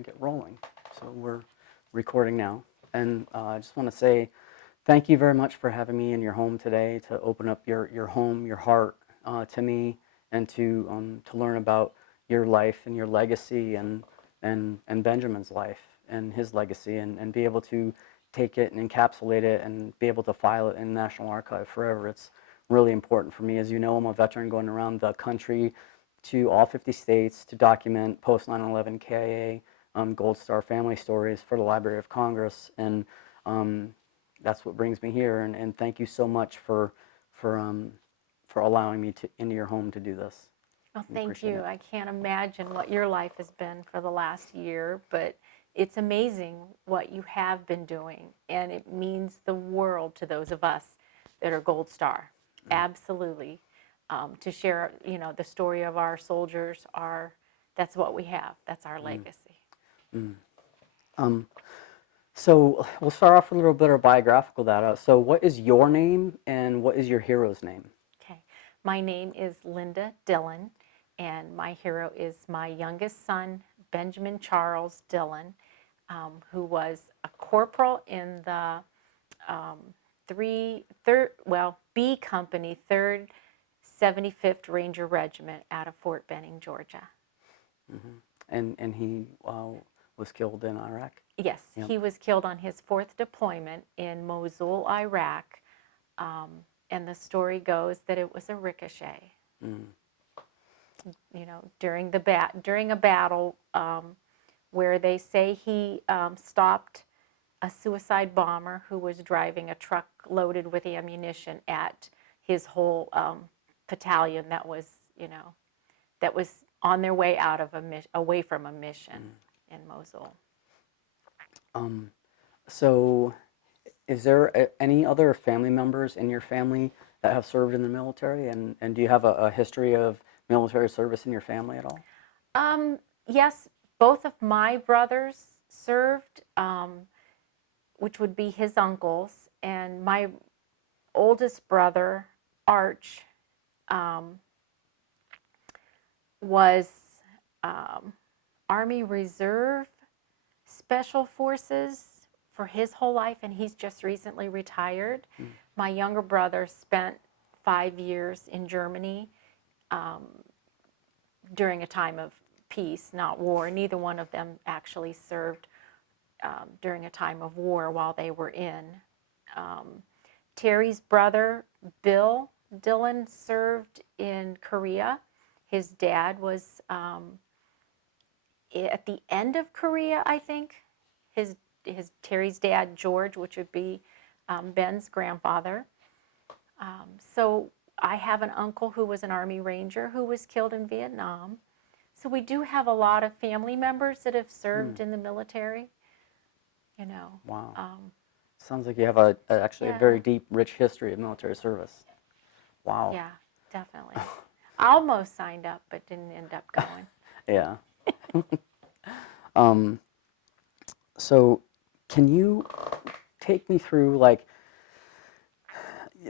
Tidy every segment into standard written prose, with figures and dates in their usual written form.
Get rolling. So we're recording now, and I just want to say thank you very much for having me in your home today to open up your home, your heart to me, and to learn about your life and your legacy and Benjamin's life and his legacy, and be able to take it and encapsulate it and be able to file it in the National Archive forever. It's really important for me. As you know, I'm a veteran going around the country to all 50 states to document post 9/11 KIA Gold Star family stories for the Library of Congress, and that's what brings me here. And thank you so much for allowing me into your home to do this. Well, thank you. I can't imagine what your life has been for the last year, but it's amazing what you have been doing, and it means the world to those of us that are Gold Star. Absolutely. To share, the story of our soldiers, that's what we have. That's our legacy. So we'll start off with a little bit of biographical data. So what is your name and what is your hero's name? Okay. My name is Linda Dillon, and my hero is my youngest son, Benjamin Charles Dillon, who was a corporal in the B Company, 3rd 75th Ranger Regiment out of Fort Benning, Georgia. Mm-hmm. And he was killed in Iraq? Yes, yep. He was killed on his 4th deployment in Mosul, Iraq, and the story goes that it was a ricochet. During a battle where they say he stopped a suicide bomber who was driving a truck loaded with ammunition at his whole battalion that was on their way away from a mission in Mosul. So is there any other family members in your family that have served in the military, and do you have a history of military service in your family at all? Yes, both of my brothers served, which would be his uncles, and my oldest brother, Arch, was Army Reserve Special Forces for his whole life, and he's just recently retired. My younger brother spent 5 years in Germany during a time of peace, not war. Neither one of them actually served during a time of war while they were in. Terry's brother, Bill Dillon, served in Korea. His dad was at the end of Korea, I think. Terry's dad, George, which would be Ben's grandfather. So I have an uncle who was an Army Ranger who was killed in Vietnam. So we do have a lot of family members that have served in the military. Wow. Sounds like you have actually a very deep, rich history of military service. Wow. Yeah, definitely. I almost signed up, but didn't end up going. Yeah. So can you take me through,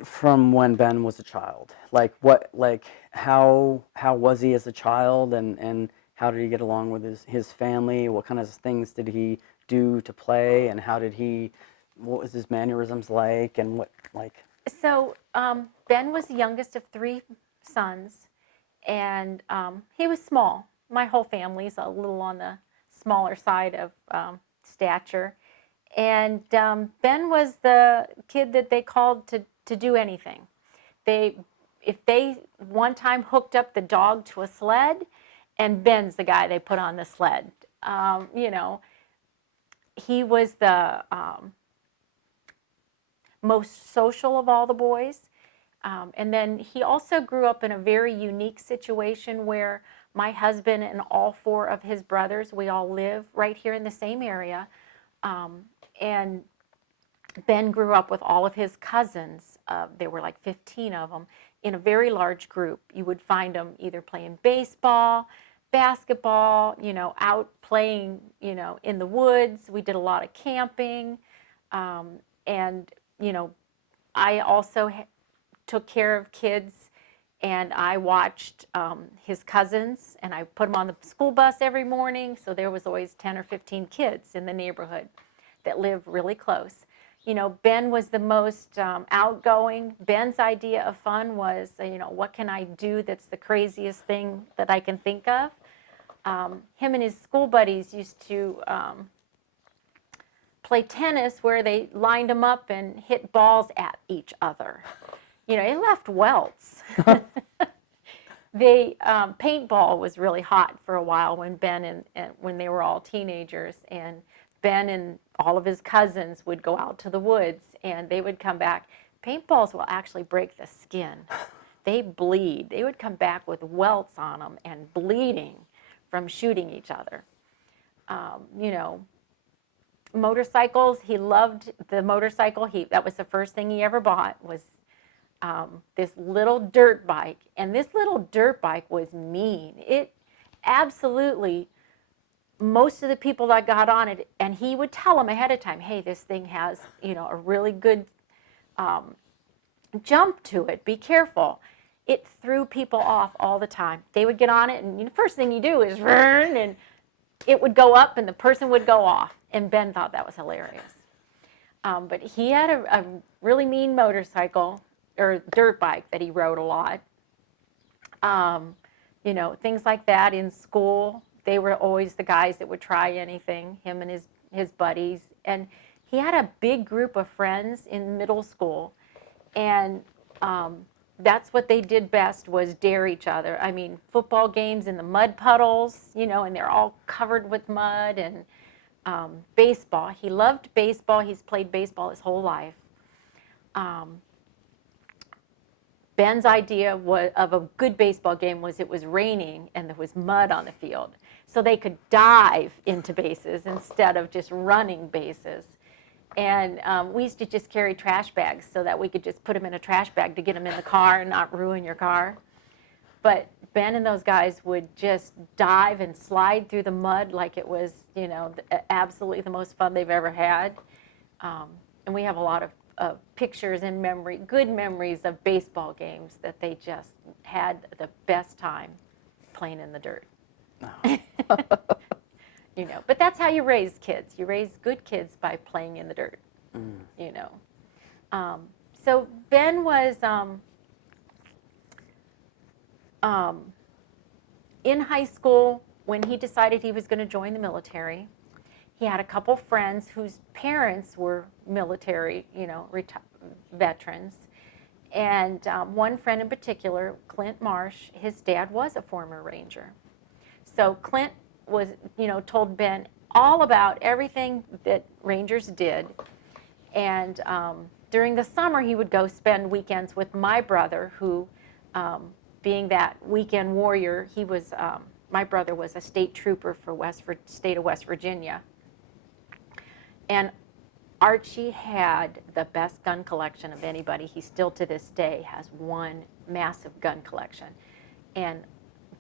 from when Ben was a child? How was he as a child, and how did he get along with his family? What kind of things did he do to play, and what was his mannerisms like, and So Ben was the youngest of 3 sons, and he was small. My whole family's a little on the smaller side of stature, and Ben was the kid that they called to do anything. If they one time hooked up the dog to a sled, and Ben's the guy they put on the sled. He was the most social of all the boys. And then he also grew up in a very unique situation where my husband and all 4 of his brothers, we all live right here in the same area. And Ben grew up with all of his cousins. There were like 15 of them in a very large group. You would find them either playing baseball, basketball, out playing, in the woods. We did a lot of camping. And I also took care of kids And I watched his cousins, and I put them on the school bus every morning, so there was always 10 or 15 kids in the neighborhood that lived really close. You know, Ben was the most outgoing. Ben's idea of fun was, you know, what can I do that's the craziest thing that I can think of? Him and his school buddies used to play tennis where they lined them up and hit balls at each other. You know, it left welts. Paintball was really hot for a while when Ben and when they were all teenagers, and Ben and all of his cousins would go out to the woods and they would come back. Paintballs will actually break the skin. They bleed. They would come back with welts on them and bleeding from shooting each other. You know, motorcycles, he loved the motorcycle. That was the first thing he ever bought, was this little dirt bike. And this little dirt bike was mean. It absolutely, most of the people that got on it, and he would tell them ahead of time, hey, this thing has, you know, a really good jump to it. Be careful. It threw people off all the time. They would get on it, and the first thing you do is run, and it would go up, and the person would go off. And Ben thought that was hilarious. But he had a really mean motorcycle, or dirt bike, that he rode a lot. You know, things like that. In school, they were always the guys that would try anything, him and his buddies. And he had a big group of friends in middle school, and that's what they did best, was dare each other. I mean, football games in the mud puddles, you know, and they're all covered with mud, and baseball. He loved baseball. He's played baseball his whole life. Ben's idea of a good baseball game was it was raining and there was mud on the field, so they could dive into bases instead of just running bases. And we used to just carry trash bags so that we could just put them in a trash bag to get them in the car and not ruin your car. But Ben and those guys would just dive and slide through the mud like it was, you know, absolutely the most fun they've ever had. And we have a lot of pictures and good memories of baseball games that they just had the best time playing in the dirt. Oh. You know, but that's how you raise kids. You raise good kids by playing in the dirt. You know. So Ben was in high school when he decided he was going to join the military. He had a couple friends whose parents were military, you know, veterans. And one friend in particular, Clint Marsh, his dad was a former Ranger. So Clint was, you know, told Ben all about everything that Rangers did. And during the summer, he would go spend weekends with my brother, who, being that weekend warrior, he was, my brother was a state trooper for state of West Virginia. And Archie had the best gun collection of anybody. He still to this day has one massive gun collection. And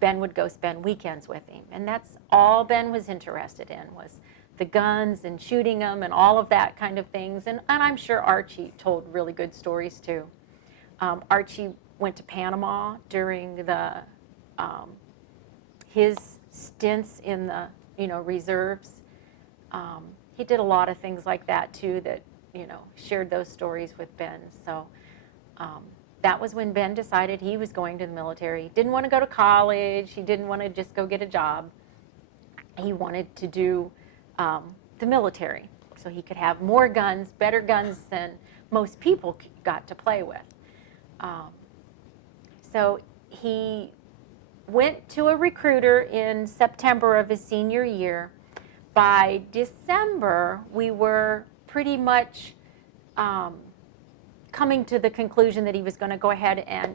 Ben would go spend weekends with him. And that's all Ben was interested in, was the guns and shooting them and all of that kind of things. And I'm sure Archie told really good stories too. Archie went to Panama during his stints in the, you know, reserves. He did a lot of things like that too that, you know, shared those stories with Ben. So that was when Ben decided he was going to the military. He didn't want to go to college. He didn't want to just go get a job. He wanted to do the military so he could have more guns, better guns than most people got to play with. So he went to a recruiter in September of his senior year. By December, we were pretty much coming to the conclusion that he was going to go ahead and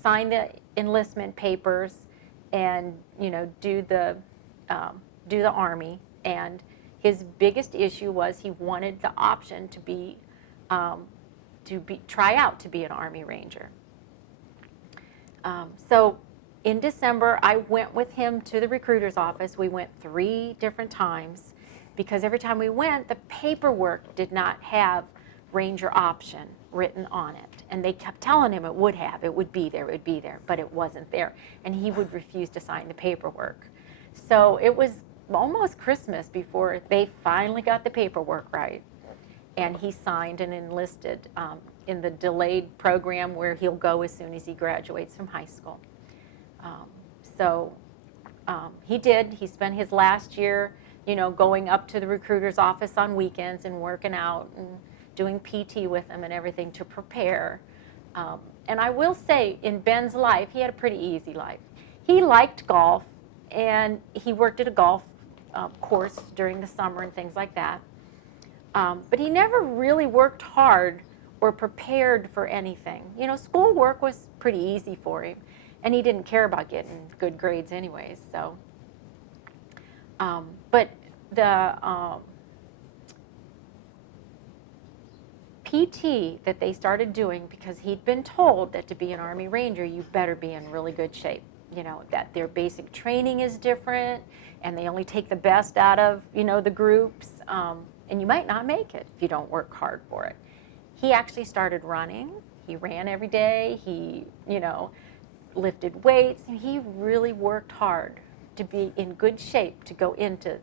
sign the enlistment papers and, you know, do the Army. And his biggest issue was he wanted the option to try out to be an Army Ranger. So in December, I went with him to the recruiter's office. We went 3 different times because every time we went, the paperwork did not have Ranger option written on it. And they kept telling him it would be there, but it wasn't there. And he would refuse to sign the paperwork. So it was almost Christmas before they finally got the paperwork right. And he signed and enlisted in the delayed program where he'll go as soon as he graduates from high school. He did. He spent his last year, going up to the recruiter's office on weekends and working out and doing PT with them and everything to prepare. And I will say, in Ben's life, he had a pretty easy life. He liked golf, and he worked at a golf course during the summer and things like that. But he never really worked hard or prepared for anything. Schoolwork was pretty easy for him, and he didn't care about getting good grades anyways. So, but the PT that they started doing, because he'd been told that to be an Army Ranger, you better be in really good shape. That their basic training is different, and they only take the best out of, the groups. And you might not make it if you don't work hard for it. He actually started running. He ran every day. He, lifted weights. He really worked hard to be in good shape to go into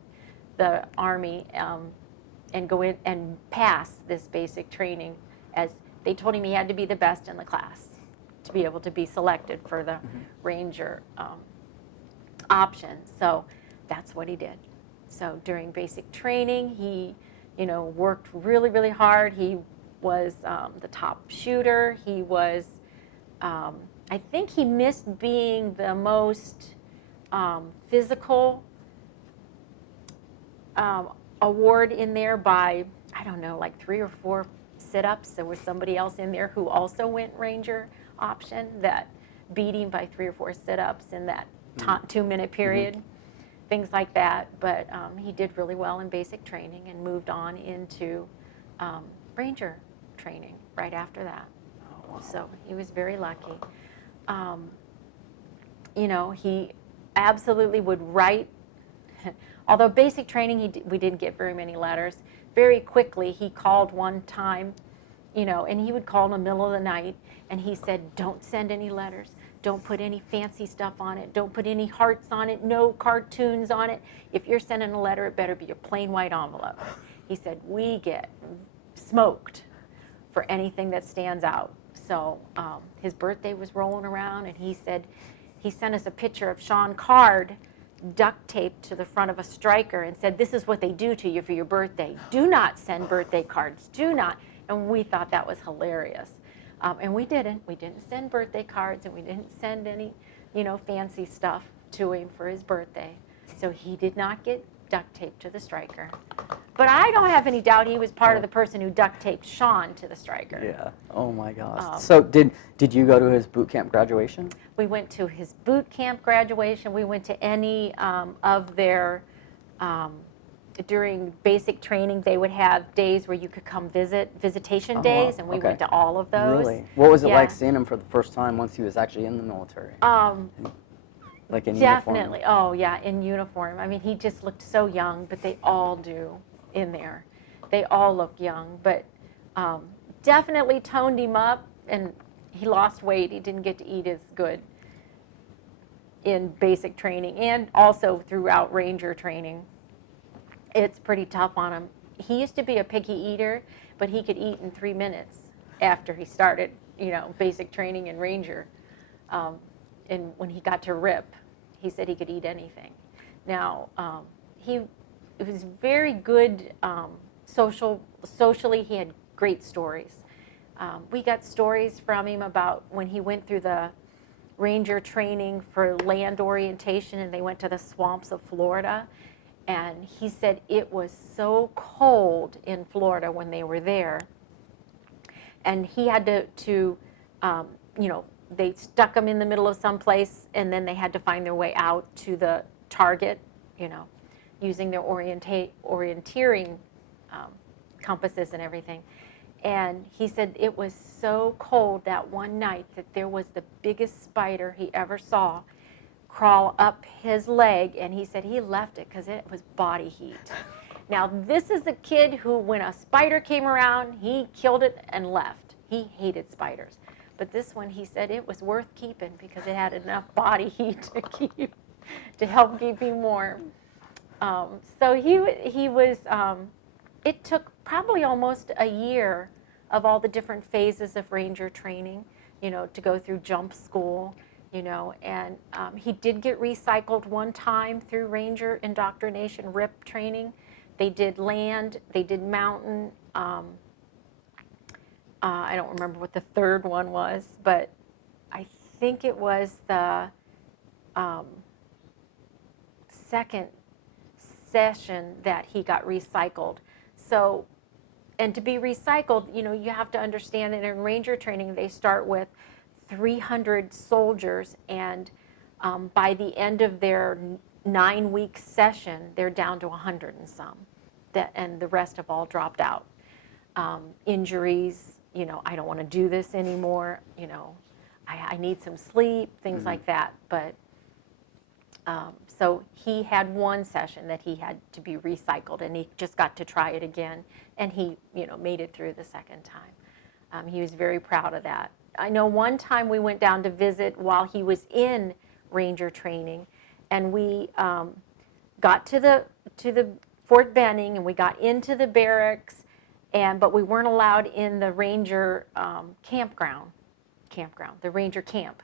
the Army and go in and pass this basic training, as they told him he had to be the best in the class to be able to be selected for the Ranger option. So that's what he did. So during basic training, he worked really, really hard. He was the top shooter. He was, I think he missed being the most physical award in there by, I don't know, like 3 or 4 sit-ups. There was somebody else in there who also went Ranger option that beat him by 3 or 4 sit-ups in that 2-minute period. Things like that, but he did really well in basic training and moved on into Ranger training right after that. Oh, wow. So he was very lucky. He absolutely would write. Although basic training, we didn't get very many letters. Very quickly, he called one time, and he would call in the middle of the night, and he said, don't send any letters. Don't put any fancy stuff on it. Don't put any hearts on it. No cartoons on it. If you're sending a letter, it better be a plain white envelope. He said, we get smoked for anything that stands out. So his birthday was rolling around, and he said, he sent us a picture of Sean Card duct taped to the front of a striker and said, this is what they do to you for your birthday. Do not send birthday cards. Do not. And we thought that was hilarious. And we didn't. We didn't send birthday cards, and we didn't send any, fancy stuff to him for his birthday. So he did not get duct taped to the striker. But I don't have any doubt he was part of the person who duct taped Sean to the striker. Yeah. Oh my gosh. So did you go to his boot camp graduation? We went to his boot camp graduation. We went to any of their during basic training, they would have days where you could come visitation days, and we went to all of those. Really? What was it like seeing him for the first time once he was actually in the military? Like in definitely. uniform? Oh, yeah, in uniform. I mean, he just looked so young, but they all do in there. They all look young, but definitely toned him up, and he lost weight. He didn't get to eat as good in basic training and also throughout Ranger training. It's pretty tough on him. He used to be a picky eater, but he could eat in 3 minutes after he started, basic training in Ranger. And when he got to RIP, he said he could eat anything. Now, he was very good socially. He had great stories. We got stories from him about when he went through the Ranger training for land orientation, and they went to the swamps of Florida. And he said it was so cold in Florida when they were there. And he had to they stuck them in the middle of some place, and then they had to find their way out to the target, using their orienteering compasses and everything. And he said it was so cold that one night that there was the biggest spider he ever saw crawl up his leg, and he said he left it because it was body heat. Now, this is a kid who, when a spider came around, he killed it and left. He hated spiders. But this one, he said it was worth keeping because it had enough body heat to help keep him warm. So he was, it took probably almost a year of all the different phases of Ranger training, you know, to go through jump school, you know, and he did get recycled one time through Ranger indoctrination RIP training. They did land, they did mountain. I don't remember what the third one was, but I think it was the second session that he got recycled. So, and to be recycled, you know, you have to understand that in Ranger training, they start with 300 soldiers, and by the end of their 9-week session, they're down to 100 and some, and the rest have all dropped out. Injuries, you know, I don't want to do this anymore, you know, I need some sleep, things like that. But so he had one session that he had to be recycled, and he just got to try it again, and he, you know, made it through the second time. He was very proud of that. I know one time we went down to visit while he was in Ranger training, and we got to the Fort Benning, and we got into the barracks, but we weren't allowed in the Ranger campground, the Ranger camp.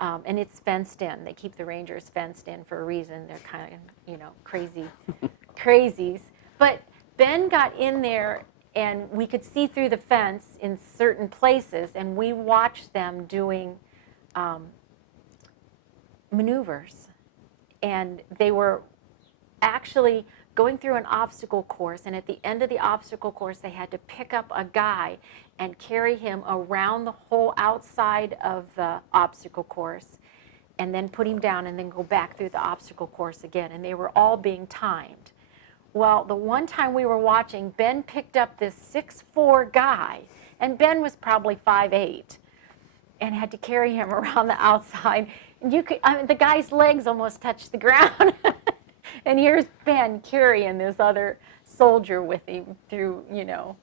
And it's fenced in. They keep the Rangers fenced in for a reason. They're kind of, you know, crazies. But Ben got in there, and we could see through the fence in certain places, and we watched them doing maneuvers. And they were actually going through an obstacle course, and at the end of the obstacle course, they had to pick up a guy and carry him around the whole outside of the obstacle course, and then put him down and then go back through the obstacle course again, and they were all being timed. Well, the one time we were watching, Ben picked up this 6'4" guy, and Ben was probably 5'8", and had to carry him around the outside. And you could, the guy's legs almost touched the ground. And here's Ben carrying this other soldier with him through, you know,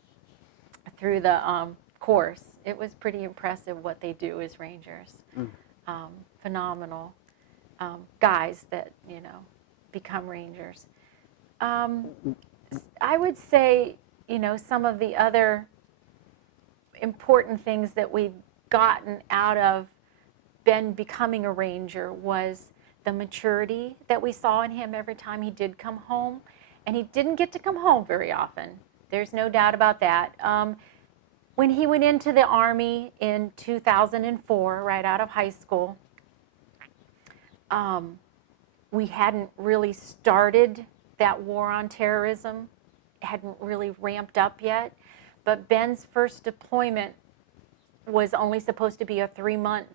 through the course. It was pretty impressive what they do as Rangers. Phenomenal guys that, you know, become Rangers. I would say, you know, some of the other important things that we've gotten out of Ben becoming a Ranger was the maturity that we saw in him every time he did come home. And he didn't get to come home very often. There's no doubt about that. When he went into the Army in 2004, right out of high school, we hadn't really started that war on terrorism, hadn't really ramped up yet. But Ben's first deployment was only supposed to be a 3-month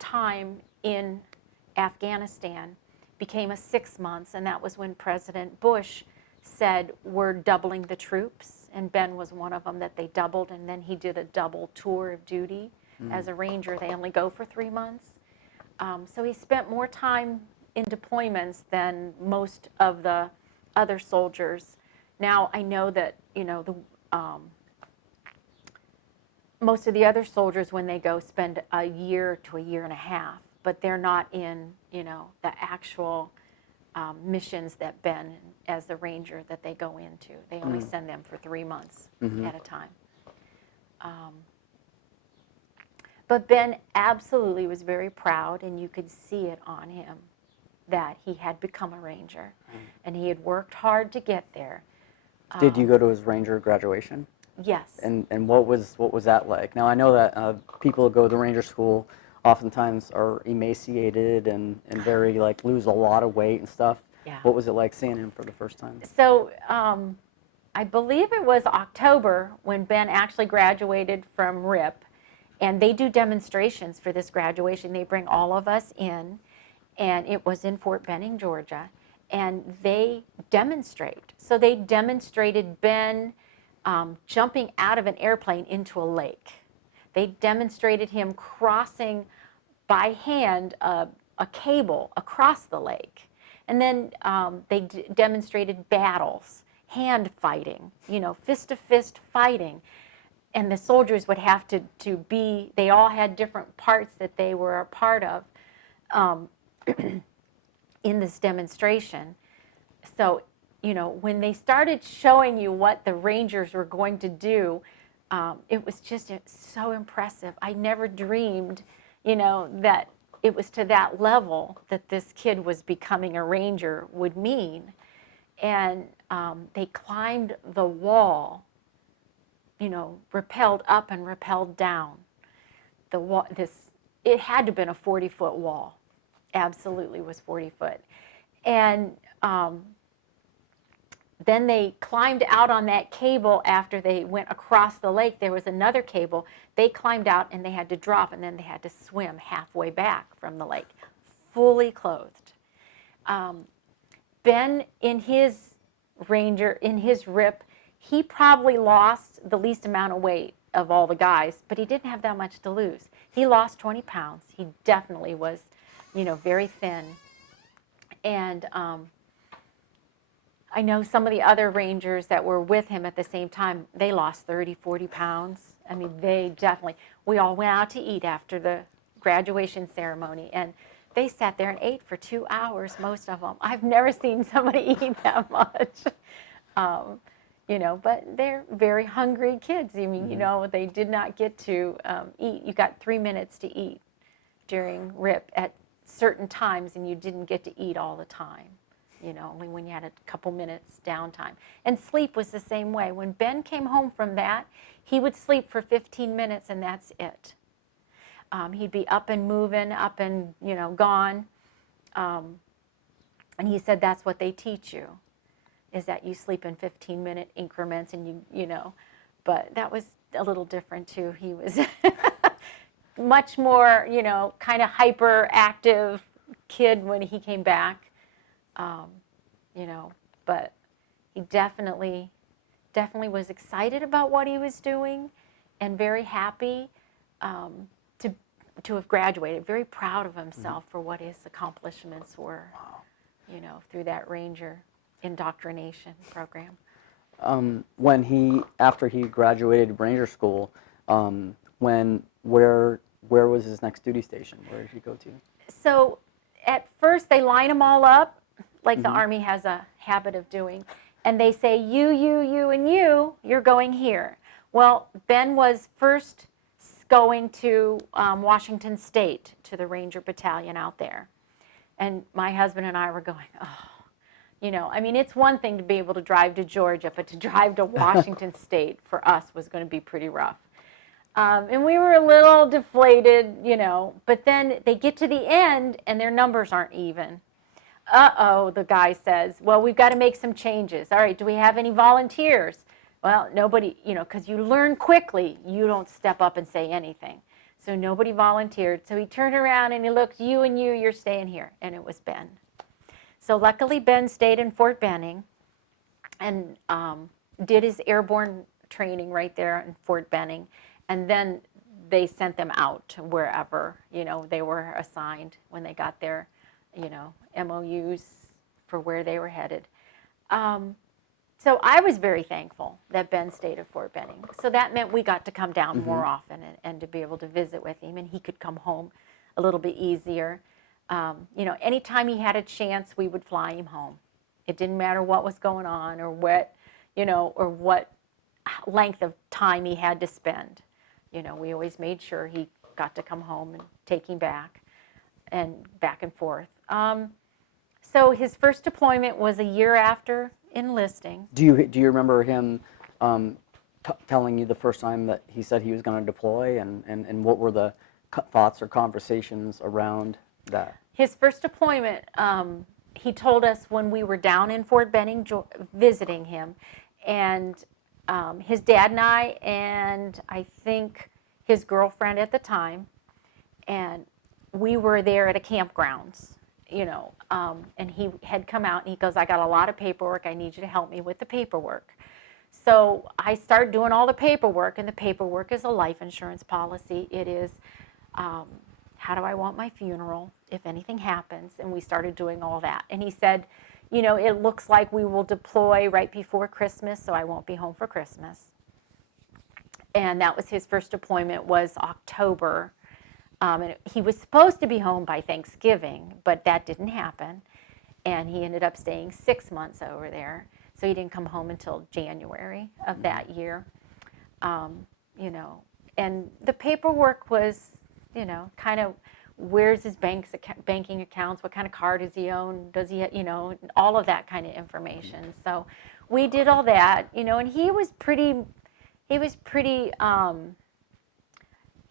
time in Afghanistan, became a 6 months, and that was when President Bush said, we're doubling the troops, and Ben was one of them that they doubled, and then he did a double tour of duty. As a Ranger, they only go for 3 months. So he spent more time in deployments than most of the other soldiers. Now, I know that, you know, most of the other soldiers, when they go, spend a year to a year and a half, but they're not in, you know, the actual missions that Ben, as the Ranger, that they go into. They only send them for 3 months at a time. But Ben absolutely was very proud, and you could see it on him that he had become a Ranger, and he had worked hard to get there. Did you go to his Ranger graduation? Yes. And what was that like? Now I know that people who go to Ranger school oftentimes are emaciated and very like lose a lot of weight and stuff. Yeah. What was it like seeing him for the first time? So I believe it was October when Ben actually graduated from RIP, and they do demonstrations for this graduation. They bring all of us in, and it was in Fort Benning, Georgia, and they demonstrate. So they demonstrated Ben jumping out of an airplane into a lake. They demonstrated him crossing by hand a cable across the lake. And then they demonstrated battles, hand fighting, fist-to-fist fighting. And the soldiers would have to be, they all had different parts that they were a part of in this demonstration. So, when they started showing you what the Rangers were going to do, it was just so impressive. I never dreamed, that it was to that level that this kid was becoming a Ranger would mean. And they climbed the wall, rappelled up and rappelled down. The wall, it had to have been a 40-foot wall. Absolutely was 40 foot. And then they climbed out on that cable after they went across the lake. There was another cable. They climbed out and they had to drop, and then they had to swim halfway back from the lake, fully clothed. Ben, in his RIP, he probably lost the least amount of weight of all the guys, but he didn't have that much to lose. He lost 20 pounds. He definitely was, very thin. And I know some of the other Rangers that were with him at the same time, they lost 30, 40 pounds. I mean, we all went out to eat after the graduation ceremony, and they sat there and ate for 2 hours, most of them. I've never seen somebody eat that much. But they're very hungry kids. I mean, they did not get to eat. You got 3 minutes to eat during RIP at certain times, and you didn't get to eat all the time. Only when you had a couple minutes downtime. And sleep was the same way. When Ben came home from that, he would sleep for 15 minutes, and that's it. He'd be up and moving, up and, gone. And he said that's what they teach you, is that you sleep in 15-minute increments, and but that was a little different too. He was much more, kind of hyperactive kid when he came back. But he definitely was excited about what he was doing, and very happy to have graduated. Very proud of himself for what his accomplishments were, through that Ranger indoctrination program. After he graduated Ranger school, where was his next duty station? Where did he go to? So at first they line them all up, like the Army has a habit of doing, and they say, you, and you're going here. Well, Ben was first going to Washington State, to the Ranger Battalion out there. And my husband and I were going, I mean, it's one thing to be able to drive to Georgia, but to drive to Washington State for us was going to be pretty rough. And we were a little deflated, but then they get to the end and their numbers aren't even. Uh-oh, the guy says, well, we've got to make some changes. All right, do we have any volunteers? Well, nobody, because you learn quickly, you don't step up and say anything. So nobody volunteered. So he turned around and he looked, you and you're staying here. And it was Ben. So luckily, Ben stayed in Fort Benning and did his airborne training right there in Fort Benning. And then they sent them out to wherever, they were assigned when they got their, MOUs for where they were headed. So I was very thankful that Ben stayed at Fort Benning. So that meant we got to come down more often and to be able to visit with him, and he could come home a little bit easier. Anytime he had a chance, we would fly him home. It didn't matter what was going on or what length of time he had to spend. We always made sure he got to come home and take him back and forth. So his first deployment was a year after enlisting. Do you remember him telling you the first time that he said he was going to deploy, and what were the thoughts or conversations around that? His first deployment, he told us when we were down in Fort Benning visiting him, and his dad and I think his girlfriend at the time, and we were there at a campgrounds, and he had come out and he goes, I got a lot of paperwork. I need you to help me with the paperwork. So I started doing all the paperwork, and the paperwork is a life insurance policy. It is how do I want my funeral? if anything happens. And we started doing all that. And he said, you know, it looks like we will deploy right before Christmas, so I won't be home for Christmas. And that was his first deployment, was October. And he was supposed to be home by Thanksgiving, but that didn't happen. And he ended up staying 6 months over there. So he didn't come home until January of that year. You know, and the paperwork was, you know, kind of, where's his banking accounts, what kind of car does he own, does he, you know, all of that kind of information. So we did all that, you know, and he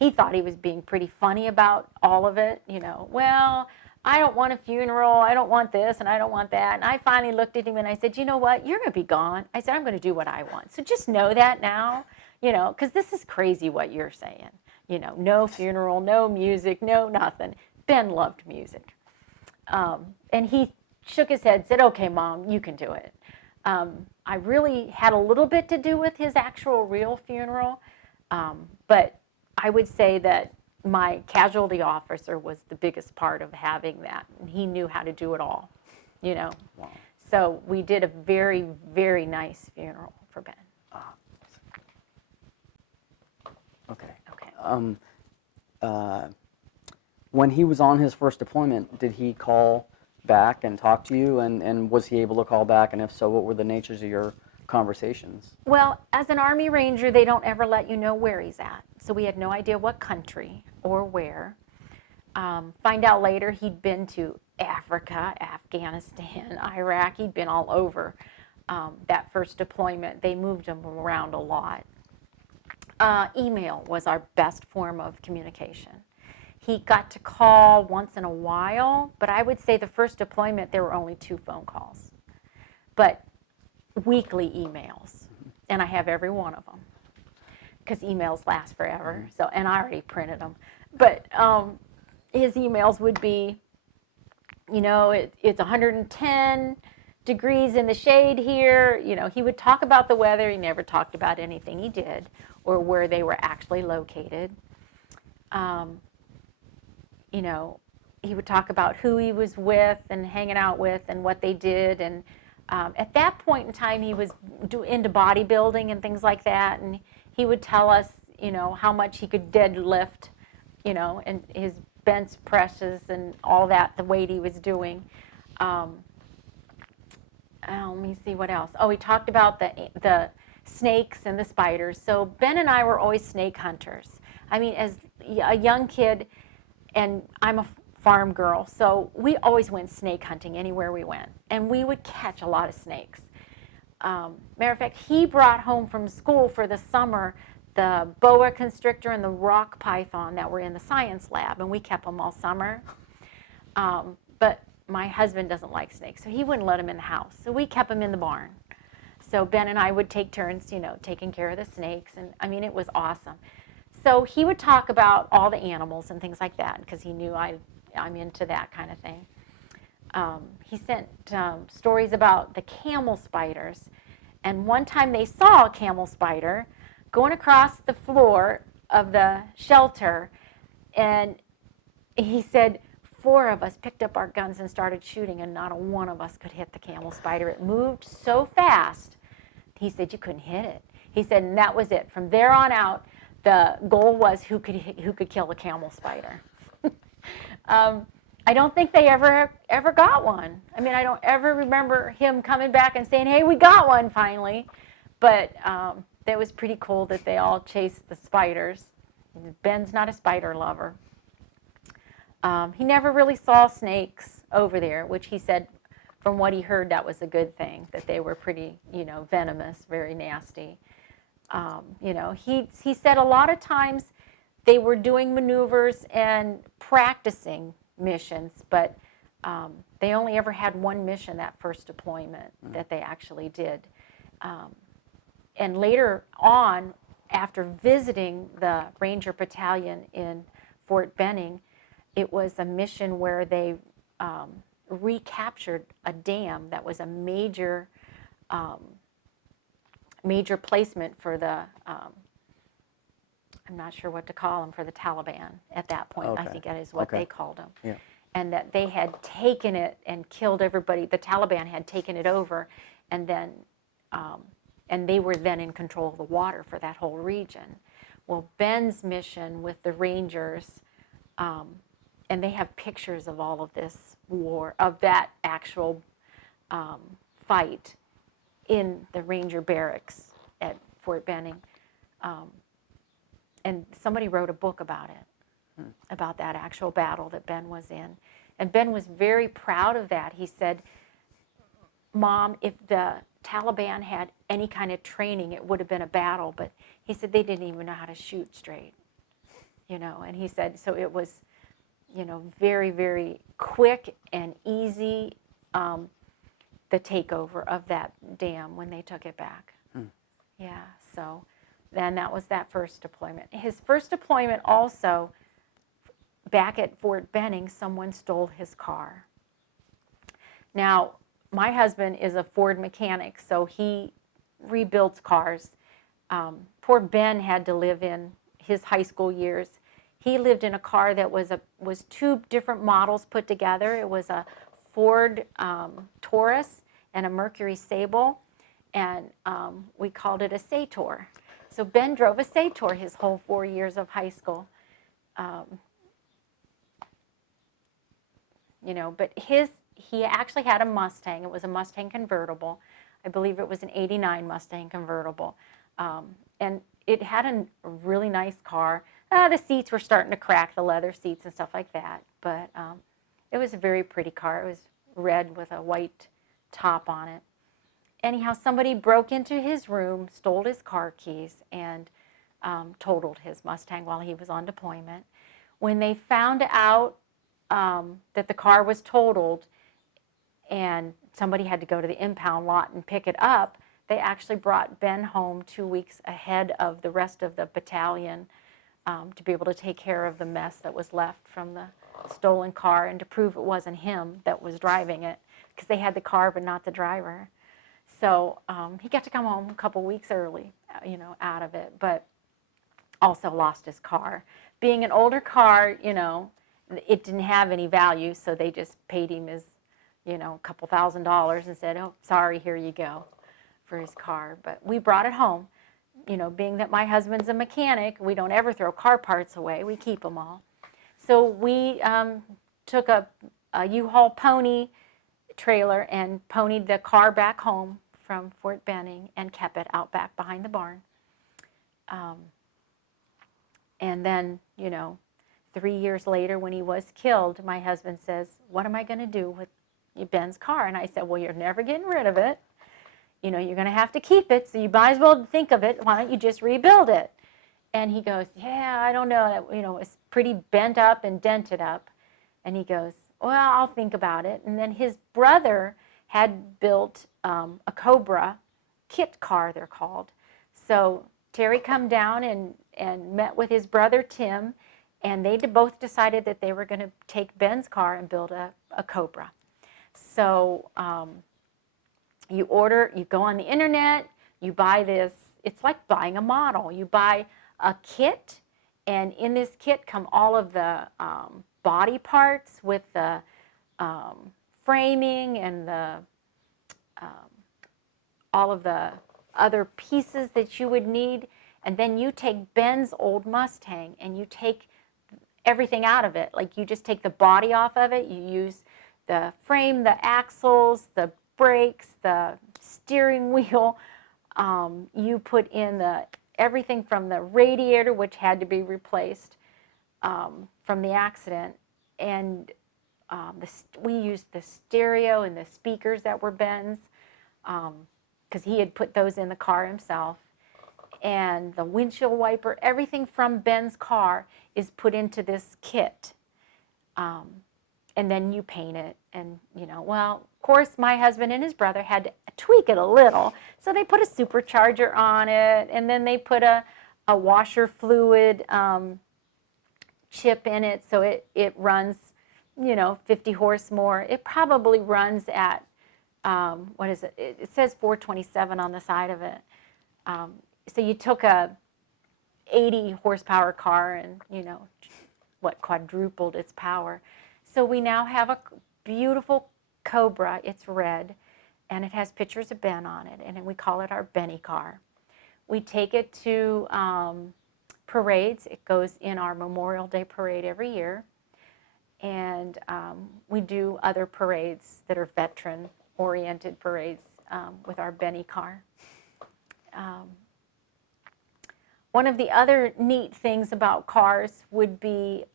thought he was being pretty funny about all of it, you know. Well, I don't want a funeral, I don't want this, and I don't want that. And I finally looked at him and I said, you know what, you're going to be gone. I said, I'm going to do what I want. So just know that now, you know, because this is crazy what you're saying. You know, no funeral, no music, no nothing. Ben loved music. And he shook his head, said, okay, Mom, you can do it. I really had a little bit to do with his actual real funeral, but I would say that my casualty officer was the biggest part of having that. And he knew how to do it all, you know. Wow. So we did a very, very nice funeral for Ben. Okay. Okay. When he was on his first deployment, did he call back and talk to you? And was he able to call back? And if so, what were the natures of your conversations? Well, as an Army Ranger, they don't ever let you know where he's at. So we had no idea what country or where. Find out later he'd been to Africa, Afghanistan, Iraq. He'd been all over that first deployment. They moved him around a lot. Email was our best form of communication. He got to call once in a while, but I would say the first deployment there were only 2 phone calls. But weekly emails, and I have every one of them because emails last forever. So, and I already printed them. But his emails would be, you know, it's 110 degrees in the shade here. You know, he would talk about the weather. He never talked about anything he did or where they were actually located. You know, he would talk about who he was with and hanging out with and what they did. And at that point in time, he was into bodybuilding and things like that. And he would tell us, you know, how much he could deadlift, you know, and his bench presses and all that, the weight he was doing. Let me see what else. Oh, he talked about the snakes and the spiders. So Ben and I were always snake hunters. I mean, as a young kid, and I'm a farm girl, so we always went snake hunting anywhere we went. And we would catch a lot of snakes. Matter of fact, he brought home from school for the summer the boa constrictor and the rock python that were in the science lab, and we kept them all summer. But my husband doesn't like snakes, so he wouldn't let them in the house. So we kept them in the barn. So Ben and I would take turns, you know, taking care of the snakes, and I mean, it was awesome. So he would talk about all the animals and things like that because he knew I'm into that kind of thing. He sent stories about the camel spiders, and one time they saw a camel spider going across the floor of the shelter, and he said 4 of us picked up our guns and started shooting, and not a one of us could hit the camel spider. It moved so fast, he said you couldn't hit it. He said, and that was it. From there on out, the goal was who could kill a camel spider. I don't think they ever got one. I mean, I don't ever remember him coming back and saying, hey, we got one finally. But that was pretty cool that they all chased the spiders. Ben's not a spider lover. He never really saw snakes over there, which he said, from what he heard, that was a good thing, that they were pretty, you know, venomous, very nasty. You know, he said a lot of times they were doing maneuvers and practicing missions, but they only ever had one mission that first deployment that they actually did. And later on, after visiting the Ranger Battalion in Fort Benning, it was a mission where they recaptured a dam that was a major placement for the, I'm not sure what to call them, for the Taliban at that point. Okay. I think that is what Okay. they called them. Yeah. and that they had taken it and killed everybody. The Taliban had taken it over, and then and they were then in control of the water for that whole region. Well, Ben's mission with the Rangers, and they have pictures of all of this war, of that actual fight in the Ranger barracks at Fort Benning. And somebody wrote a book about it, about that actual battle that Ben was in. And Ben was very proud of that. He said, Mom, if the Taliban had any kind of training, it would have been a battle. But he said they didn't even know how to shoot straight, you know. And he said, so it was, you know, very, very quick and easy, the takeover of that dam when they took it back. Yeah, so then that was that first deployment. His first deployment also, back at Fort Benning, someone stole his car. Now, my husband is a Ford mechanic, so he rebuilds cars. Poor Ben had to live in his high school years. He lived in a car that was two different models put together. It was a Ford Taurus and a Mercury Sable, and we called it a Sator. So Ben drove a Sator his whole 4 years of high school. You know, but he actually had a Mustang. It was a Mustang convertible. I believe it was an '89 Mustang convertible. And it had a really nice car. The seats were starting to crack, the leather seats and stuff like that. But it was a very pretty car. It was red with a white top on it. Anyhow, somebody broke into his room, stole his car keys, and totaled his Mustang while he was on deployment. When they found out that the car was totaled and somebody had to go to the impound lot and pick it up, they actually brought Ben home 2 weeks ahead of the rest of the battalion to be able to take care of the mess that was left from the stolen car and to prove it wasn't him that was driving it, because they had the car but not the driver. So he got to come home a couple weeks early, you know, out of it, but also lost his car. Being an older car, you know, it didn't have any value, so they just paid him his, you know, a couple $1,000s and said, oh, sorry, here you go, for his car. But we brought it home. You know, being that my husband's a mechanic, we don't ever throw car parts away. We keep them all. So we took a U-Haul pony trailer and ponied the car back home from Fort Benning and kept it out back behind the barn. And then, you know, 3 years later when he was killed, my husband says, what am I going to do with Ben's car? And I said, well, you're never getting rid of it. You know, you're going to have to keep it, so you might as well think of it. Why don't you just rebuild it? And he goes, yeah, I don't know. You know, it's pretty bent up and dented up. And he goes, well, I'll think about it. And then his brother had built a Cobra kit car, they're called. So Terry come down and met with his brother Tim, and they both decided that they were going to take Ben's car and build a Cobra. So you go on the internet, you buy this, it's like buying a model. You buy a kit, and in this kit come all of the body parts with the framing and the all of the other pieces that you would need. And then you take Ben's old Mustang and you take everything out of it. Like you just take the body off of it, you use the frame, the axles, the brakes, the steering wheel. You put in everything from the radiator, which had to be replaced from the accident. And we used the stereo and the speakers that were Ben's, because he had put those in the car himself. And the windshield wiper, everything from Ben's car is put into this kit. And then you paint it. And, you know, well, of course, my husband and his brother had to tweak it a little. So they put a supercharger on it, and then they put a washer fluid chip in it, so it runs, you know, 50 horse more. It probably runs at, what is it? It says 427 on the side of it. So you took a 80 horsepower car and, you know, quadrupled its power. So we now have a beautiful Cobra. It's red, and it has pictures of Ben on it, and we call it our Benny car. We take it to parades. It goes in our Memorial Day parade every year, and we do other parades that are veteran-oriented parades with our Benny car. One of the other neat things about cars would be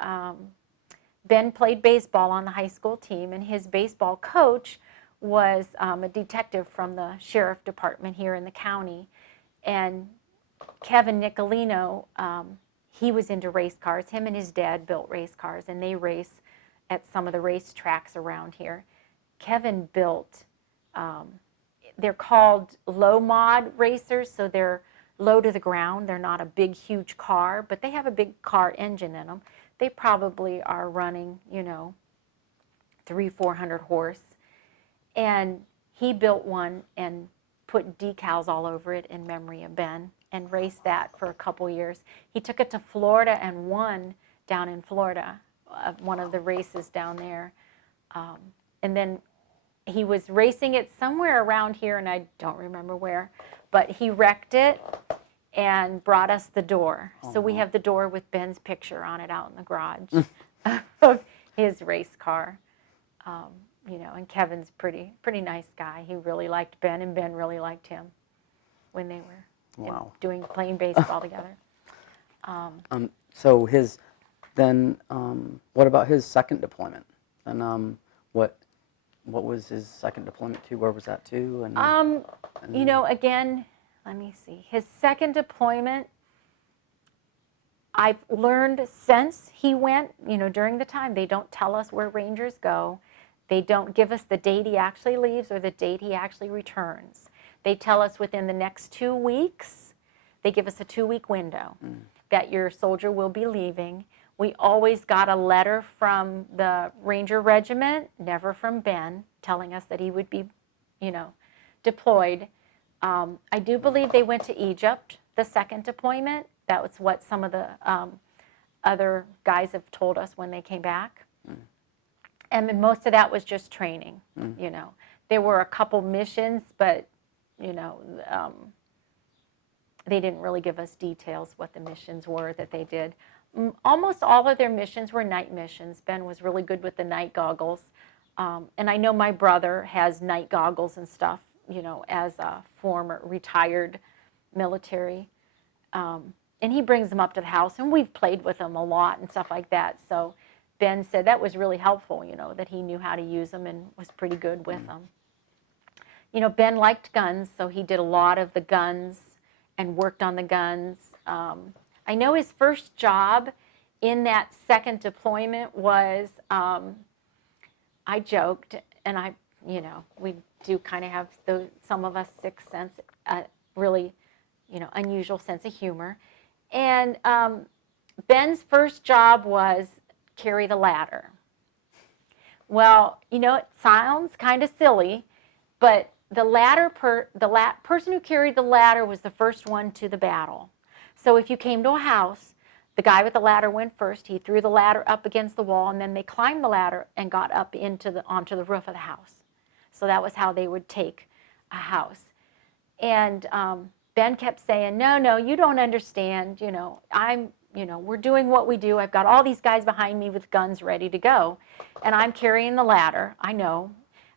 Ben played baseball on the high school team, and his baseball coach was a detective from the sheriff department here in the county. And Kevin Nicolino, he was into race cars. Him and his dad built race cars, and they race at some of the race tracks around here. Kevin built, they're called low mod racers, so they're low to the ground. They're not a big, huge car, but they have a big car engine in them. They probably are running, 300-400 horse. And he built one and put decals all over it in memory of Ben and raced that for a couple years. He took it to Florida and won down in Florida, one of the races down there. And then he was racing it somewhere around here, and I don't remember where, but he wrecked it and brought us the door. So we have the door with Ben's picture on it out in the garage of his race car. And Kevin's pretty nice guy. He really liked Ben, and Ben really liked him when they were playing baseball together. So what about his second deployment? And what was his second deployment to? Where was that to? Again, let me see. His second deployment, I've learned since he went, during the time, they don't tell us where Rangers go. They don't give us the date he actually leaves or the date he actually returns. They tell us within the next 2 weeks, they give us a 2-week window that your soldier will be leaving. We always got a letter from the Ranger Regiment, never from Ben, telling us that he would be, deployed. I do believe they went to Egypt, the second deployment. That was what some of the other guys have told us when they came back. And most of that was just training, There were a couple missions, but, they didn't really give us details what the missions were that they did. Almost all of their missions were night missions. Ben was really good with the night goggles. And I know my brother has night goggles and stuff, as a former retired military. And he brings them up to the house, and we've played with them a lot and stuff like that. So Ben said that was really helpful, that he knew how to use them and was pretty good with them. Ben liked guns, so he did a lot of the guns and worked on the guns. I know his first job in that second deployment was, I joked, and we do kind of have some of us sixth sense, really, unusual sense of humor. And Ben's first job was carry the ladder. Well, it sounds kind of silly, but the person who carried the ladder was the first one to the battle. So if you came to a house, the guy with the ladder went first. He threw the ladder up against the wall, and then they climbed the ladder and got up onto the roof of the house. So that was how they would take a house. And Ben kept saying, no, you don't understand. We're doing what we do. I've got all these guys behind me with guns ready to go, and I'm carrying the ladder. I know.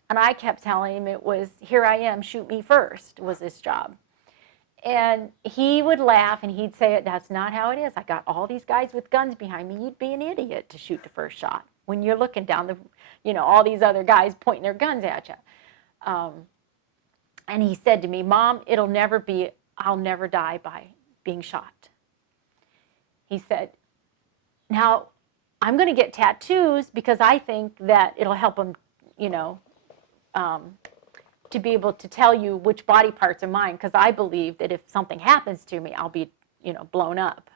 And I kept telling him it was, here I am, shoot me first, was his job. And he would laugh, and he'd say, that's not how it is. I got all these guys with guns behind me. You'd be an idiot to shoot the first shot when you're looking down all these other guys pointing their guns at you. And he said to me, Mom, I'll never die by being shot. He said, now, I'm going to get tattoos because I think that it'll help him, to be able to tell you which body parts are mine, because I believe that if something happens to me, I'll be, blown up.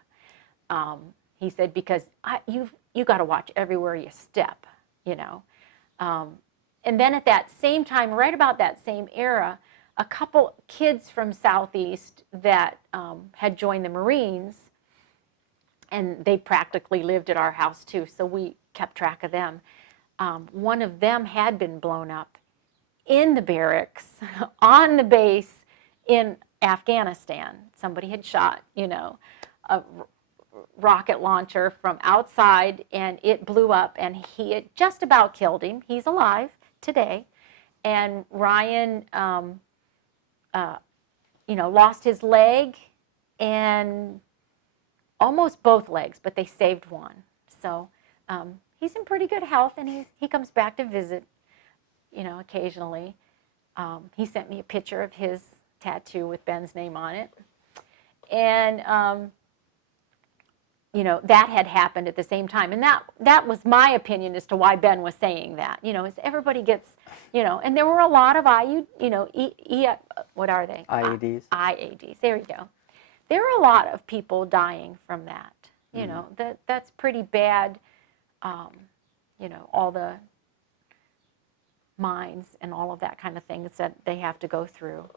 He said, because you got to watch everywhere you step, And then at that same time, right about that same era, a couple kids from Southeast that had joined the Marines, and they practically lived at our house too, so we kept track of them. one of them had been blown up in the barracks on the base in Afghanistan. Somebody had shot, a rocket launcher from outside, and it blew up, and he had just about killed him. He's alive today. And Ryan, lost his leg and almost both legs, but they saved one. So he's in pretty good health, and he comes back to visit, occasionally. He sent me a picture of his tattoo with Ben's name on it. And, that had happened at the same time. And that was my opinion as to why Ben was saying that. As everybody gets, and there were a lot of what are they? IEDs. IEDs, there you go. There are a lot of people dying from that. That's pretty bad, all the mines and all of that kind of things that they have to go through,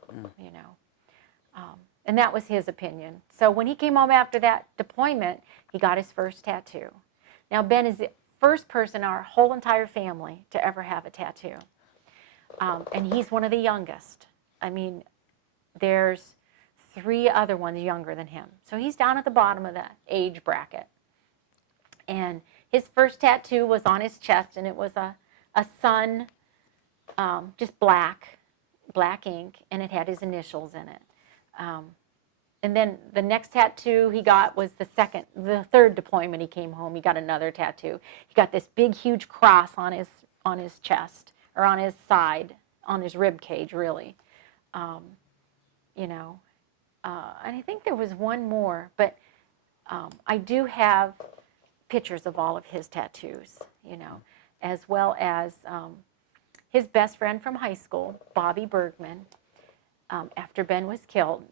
and that was his opinion. So when he came home after that deployment, he got his first tattoo. Now, Ben is the first person in our whole entire family to ever have a tattoo. And he's one of the youngest. I mean, there's 3 other ones younger than him. So he's down at the bottom of that age bracket. And his first tattoo was on his chest, and it was a sun, just black ink, and it had his initials in it. And then the next tattoo he got was the 3rd deployment. He came home, he got another tattoo. He got this big, huge cross on his chest, or on his side, on his rib cage, really. And I think there was one more, but I do have pictures of all of his tattoos, as well as his best friend from high school, Bobby Bergman, after Ben was killed.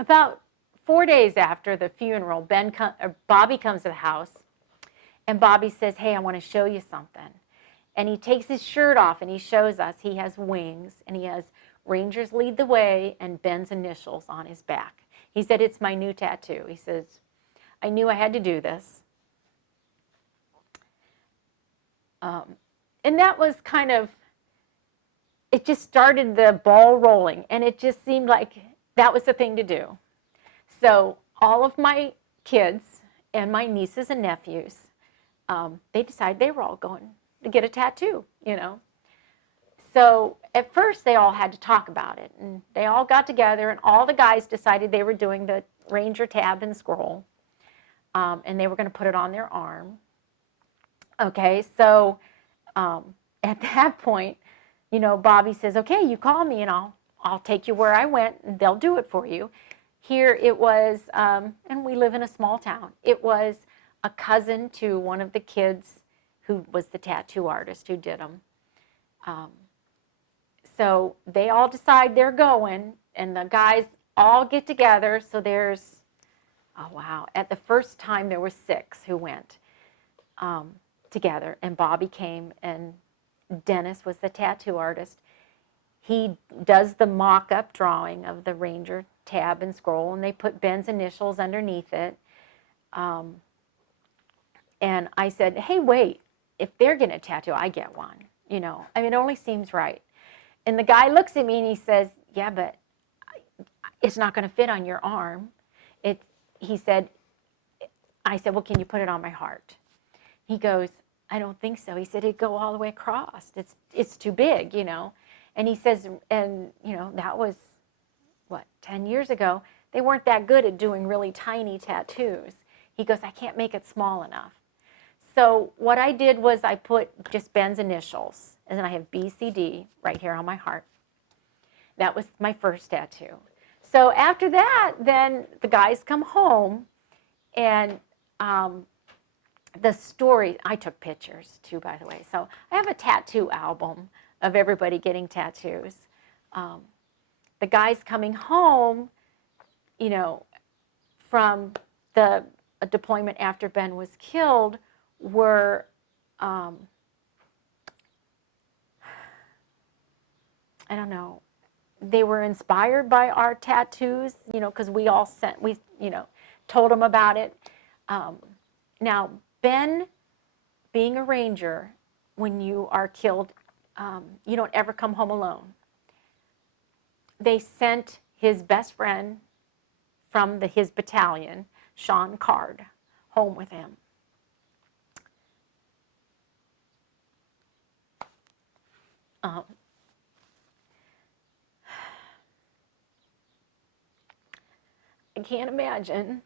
About 4 days after the funeral, Bobby comes to the house, and Bobby says, "Hey, I want to show you something." And he takes his shirt off, and he shows us he has wings, and he has Rangers Lead the Way and Ben's initials on his back. He said, "It's my new tattoo." He says, "I knew I had to do this." And that was kind of, it just started the ball rolling, and it just seemed like that was the thing to do. So all of my kids and my nieces and nephews, they decided they were all going to get a tattoo, So at first they all had to talk about it, and they all got together, and all the guys decided they were doing the Ranger tab and scroll, and they were going to put it on their arm. Okay, so at that point, Bobby says, "Okay, you call me, and I'll take you where I went, and they'll do it for you." Here it was, and we live in a small town. It was a cousin to one of the kids who was the tattoo artist who did them. So they all decide they're going, and the guys all get together. So there's, oh wow, at the first time there were 6 who went together, and Bobby came, and Dennis was the tattoo artist. He does the mock-up drawing of the Ranger tab and scroll, and they put Ben's initials underneath it. And I said, "Hey, wait, if they're getting a tattoo, I get one. It only seems right." And the guy looks at me and he says, "Yeah, but it's not going to fit on your arm." I said, "Well, can you put it on my heart?" He goes, "I don't think so." He said, "It'd go all the way across. It's too big, And he says, that was, 10 years ago, they weren't that good at doing really tiny tattoos. He goes, "I can't make it small enough." So what I did was I put just Ben's initials, and then I have BCD right here on my heart. That was my first tattoo. So after that, then the guys come home, and the story, I took pictures too, by the way. So I have a tattoo album of everybody getting tattoos. The guys coming home, from the deployment after Ben was killed were, I don't know, they were inspired by our tattoos, because we told them about it. Now, Ben, being a Ranger, when you are killed, you don't ever come home alone. They sent his best friend from his battalion, Sean Card, home with him. I can't imagine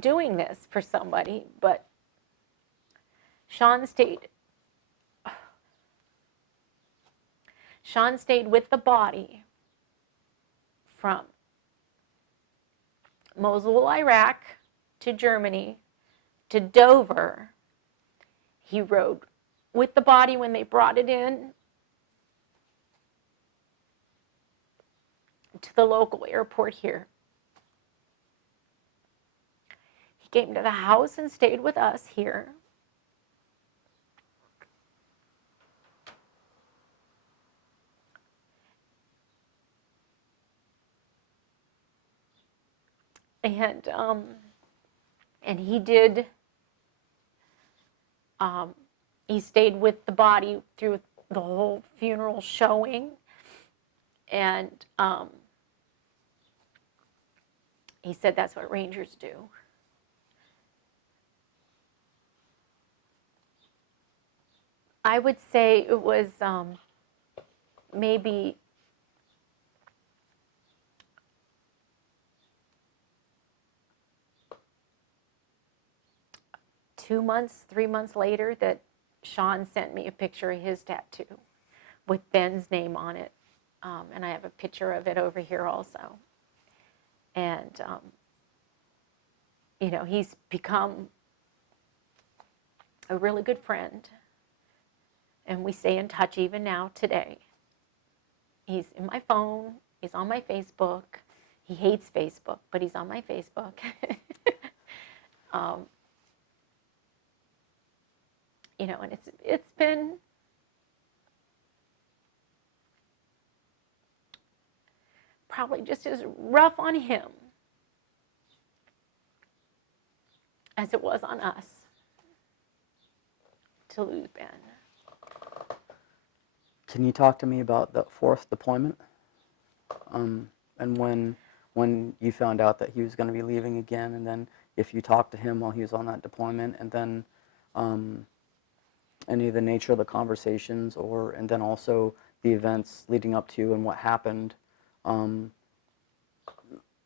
doing this for somebody, but Sean stayed with the body from Mosul, Iraq, to Germany, to Dover. He rode with the body when they brought it in to the local airport here. He came to the house and stayed with us here. And he did, he stayed with the body through the whole funeral showing. And he said that's what Rangers do. I would say it was maybe three months later that Sean sent me a picture of his tattoo with Ben's name on it. And I have a picture of it over here also. And, you know, he's become a really good friend. And we stay in touch even now today. He's in my phone. He's on my Facebook. He hates Facebook, but he's on my Facebook. You know, and it's been probably just as rough on him as it was on us to lose Ben. Can you talk to me about the 4th deployment? And when you found out that he was going to be leaving again, and then if you talked to him while he was on that deployment, and then any of the nature of the conversations, and then also the events leading up to and what happened,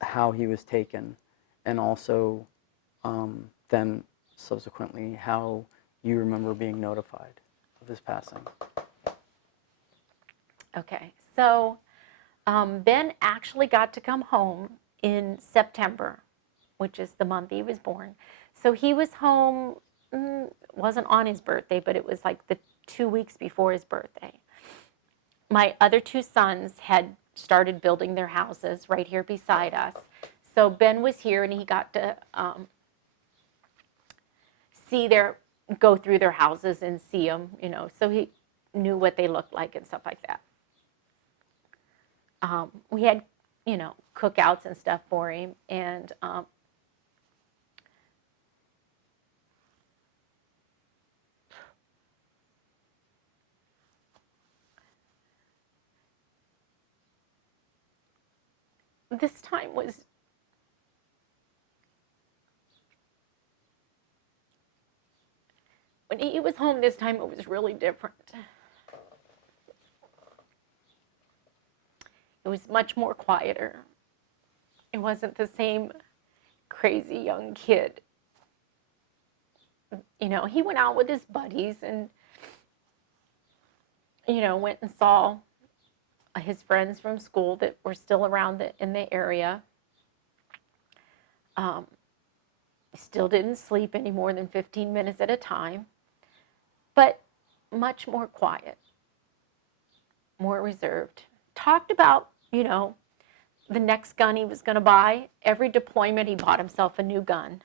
how he was taken, and also then subsequently how you remember being notified of his passing. Okay, so Ben actually got to come home in September, which is the month he was born. So he was home, wasn't on his birthday, but it was like the 2 weeks before his birthday. My other 2 sons had started building their houses right here beside us. So Ben was here and he got to go through their houses and see them, you know, so he knew what they looked like and stuff like that. We had, you know, cookouts and stuff for him, and this time was when he was home this time, it was really different. It was much more quieter. It wasn't the same crazy young kid. You know, he went out with his buddies and, you know, went and saw his friends from school that were still around in the area. Still didn't sleep any more than 15 minutes at a time, but much more quiet, more reserved. Talked about, you know, the next gun he was going to buy. Every deployment, he bought himself a new gun.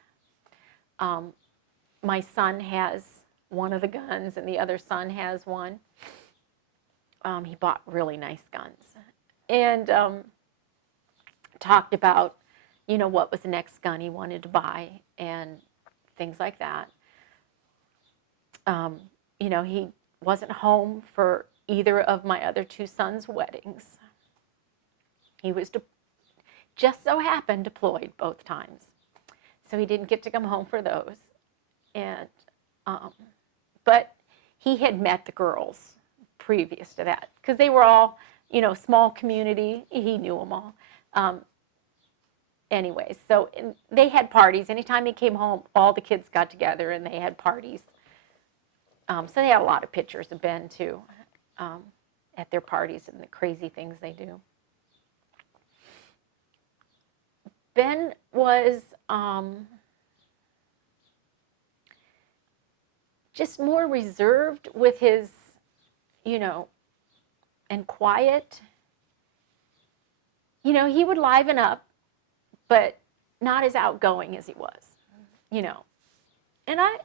My son has one of the guns, and the other son has one. He bought really nice guns. And talked about, you know, what was the next gun he wanted to buy and things like that. You know, he wasn't home for either of my other two sons' weddings. He was just so happened deployed both times. So he didn't get to come home for those. And, but he had met the girls previous to that because they were all, you know, small community. He knew them all. Anyways, so they had parties. Anytime he came home, all the kids got together and they had parties. So they had a lot of pictures of Ben too, at their parties and the crazy things they do. Ben was just more reserved with his, you know, and quiet. You know, he would liven up, but not as outgoing as he was, you know. And I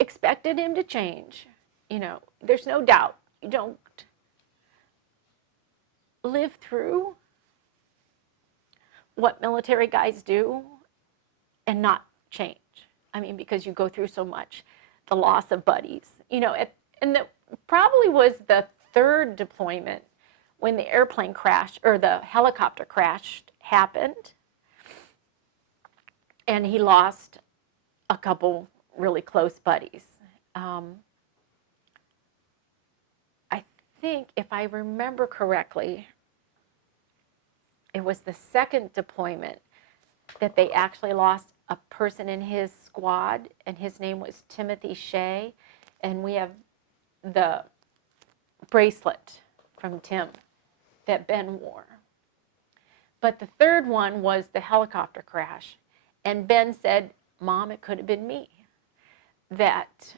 expected him to change, you know. There's no doubt. You don't live through what military guys do and not change. I mean, because you go through so much, the loss of buddies, you know. And that probably was the third deployment when the airplane crash or the helicopter crash happened, and he lost a couple really close buddies. I think, if I remember correctly, it was the second deployment that they actually lost a person in his squad, and his name was Timothy Shea, and we have the bracelet from Tim that Ben wore. But the third one was the helicopter crash, and Ben said, "Mom, it could have been me." That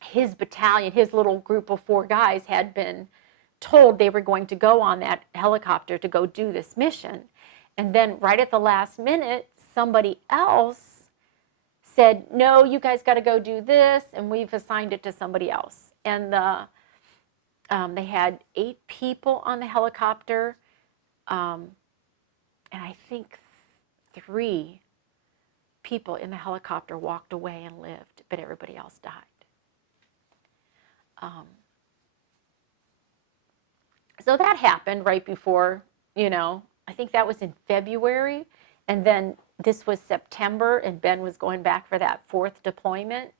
his battalion, his little group of 4 guys, had been told they were going to go on that helicopter to go do this mission. And then right at the last minute, somebody else said, "No, you guys got to go do this," and we've assigned it to somebody else. And they had 8 people on the helicopter, and I think 3 people in the helicopter walked away and lived, but everybody else died. So that happened right before, you know, I think that was in February, and then this was September, and Ben was going back for that 4th deployment.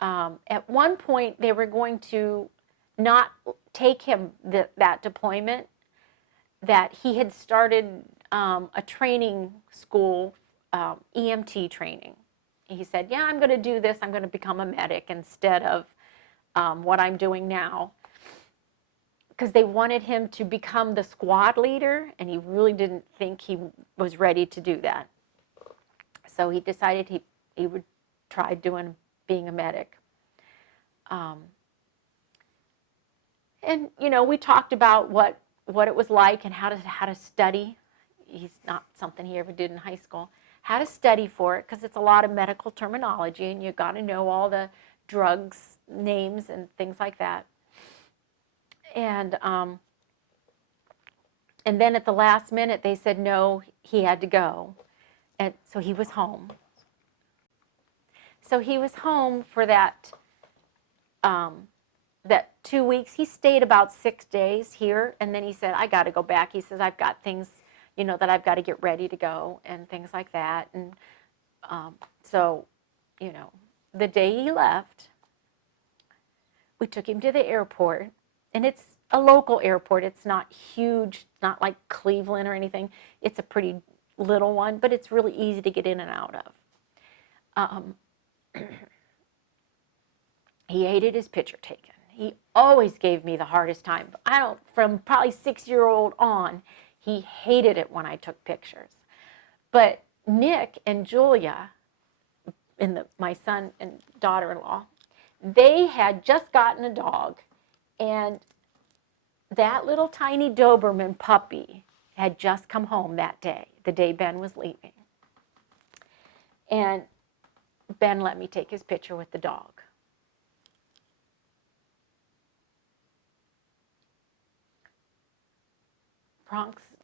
At one point, they were going to not take him that deployment, that he had started a training school, EMT training. He said, "Yeah, I'm going to do this. I'm going to become a medic instead of what I'm doing now." Because they wanted him to become the squad leader, and he really didn't think he was ready to do that. So he decided he would try being a medic. And, you know, we talked about what it was like and how to study. He's not something he ever did in high school. How to study for it, because it's a lot of medical terminology, and you got to know all the drugs names and things like that. And then at the last minute, they said no, he had to go, and so he was home. So he was home for that 2 weeks. He stayed about 6 days here, and then he said, "I got to go back." He says, "I've got things, you know, that I've got to get ready to go," and things like that. And so, you know, the day he left, we took him to the airport, and it's a local airport. It's not huge, not like Cleveland or anything. It's a pretty little one, but it's really easy to get in and out of. He hated his picture taken. He always gave me the hardest time. From probably 6-year-old on, he hated it when I took pictures. But Nick and Julia, my son and daughter-in-law, they had just gotten a dog, and that little tiny Doberman puppy had just come home that day, the day Ben was leaving. And Ben let me take his picture with the dog.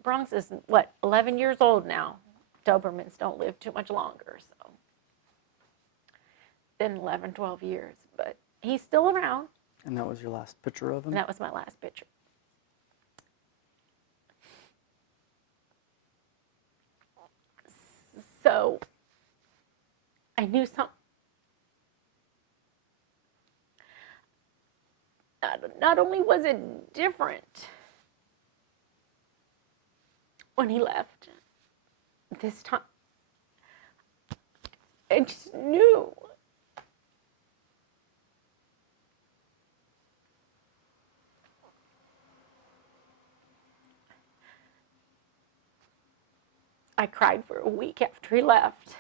Bronx is, 11 years old now. Dobermans don't live too much longer, so. in 11, 12 years, but he's still around. And that was your last picture of him? And that was my last picture. So I knew something. Not only was it different when he left, this time I just knew. I cried for a week after he left.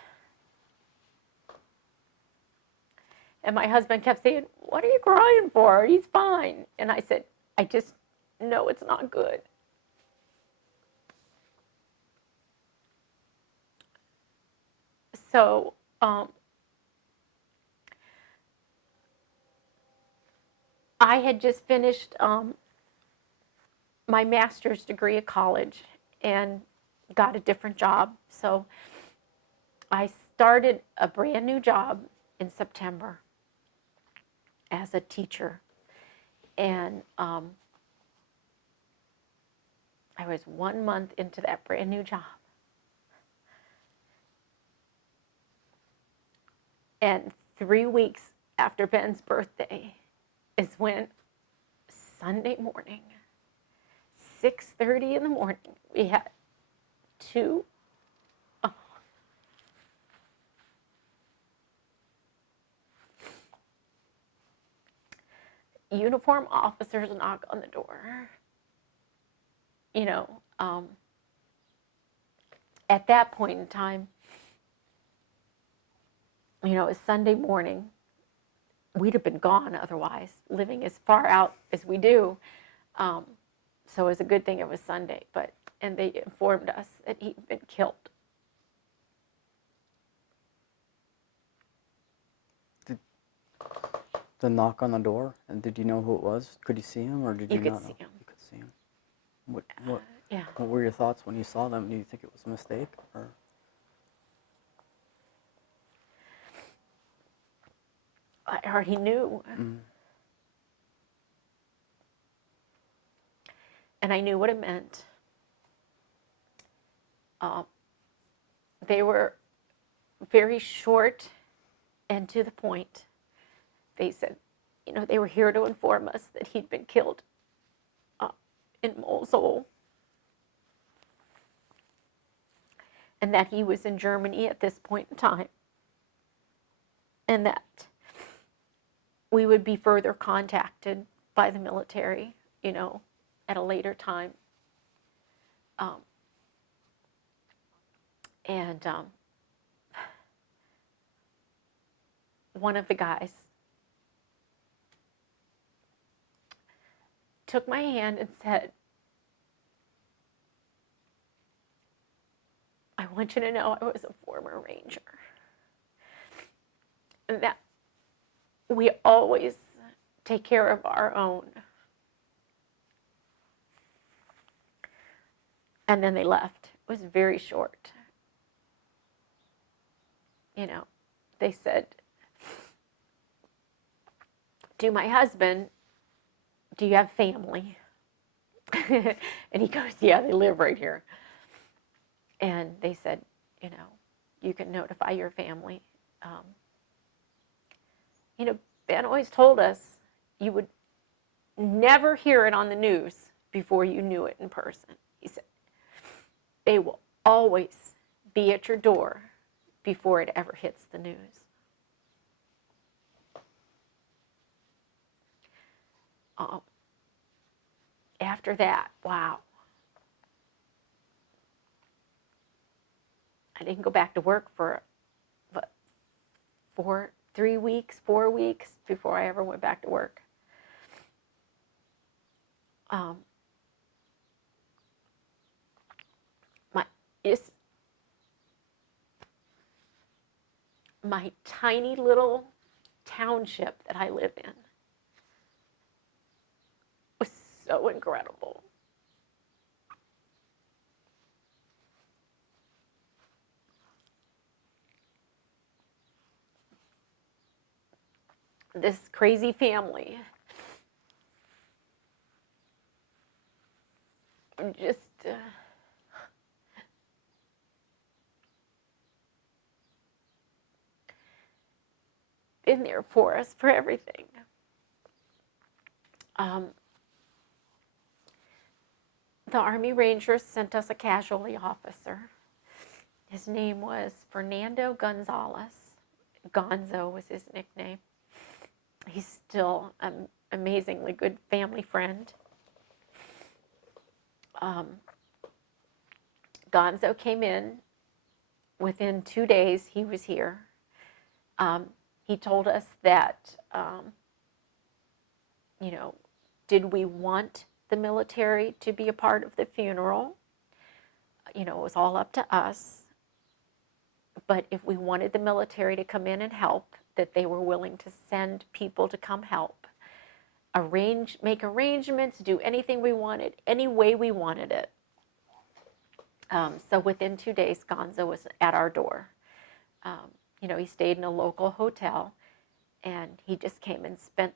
And my husband kept saying, "What are you crying for? He's fine." And I said, "I just know it's not good." So, I had just finished my master's degree at college and got a different job. So I started a brand new job in September as a teacher. And I was 1 month into that brand new job. And 3 weeks after Ben's birthday is when Sunday morning, 6:30 in the morning, we had two uniformed officers knock on the door. You know, at that point in time, you know, it's Sunday morning. We'd have been gone otherwise, living as far out as we do. So it was a good thing it was Sunday. And they informed us that he'd been killed. The knock on the door, and did you know who it was? Could you see him, or did you You could not know? see him. You could see him. What Yeah. what were your thoughts when you saw them? Do you think it was a mistake, or? I already knew. Mm. And I knew what it meant. They were very short and to the point. They said, you know, they were here to inform us that he'd been killed in Mosul, and that he was in Germany at this point in time, and that we would be further contacted by the military, you know, at a later time. One of the guys took my hand and said, "I want you to know I was a former Ranger, and that we always take care of our own." And then they left. It was very short. You know, they said to my husband, "Do you have family?" And he goes, "Yeah, they live right here." And they said, you know, "You can notify your family." You know, Ben always told us you would never hear it on the news before you knew it in person. He said, "They will always be at your door before it ever hits the news." After that, wow. I didn't go back to work for, 4 weeks before I ever went back to work. My tiny little township that I live in was so incredible. this crazy family. Just been there for us for everything. The Army Rangers sent us a casualty officer. His name was Fernando Gonzalez. Gonzo was his nickname. He's still an amazingly good family friend. Gonzo came in. Within 2 days, he was here. He told us that, did we want the military to be a part of the funeral? It was all up to us. But if we wanted the military to come in and help, that they were willing to send people to come help, make arrangements, do anything we wanted, any way we wanted it. So within 2 days, Gonzo was at our door. He stayed in a local hotel, and he just came and spent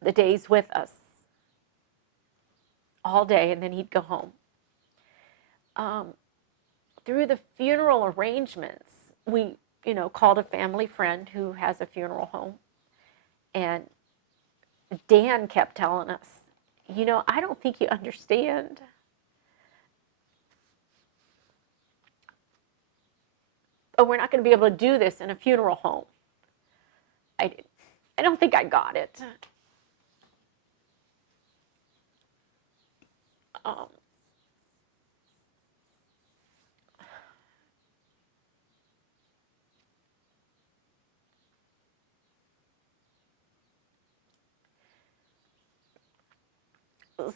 the days with us all day, and then he'd go home. Through the funeral arrangements, we, called a family friend who has a funeral home, and Dan kept telling us, I don't think you understand. Oh, we're not going to be able to do this in a funeral home. I don't think I got it.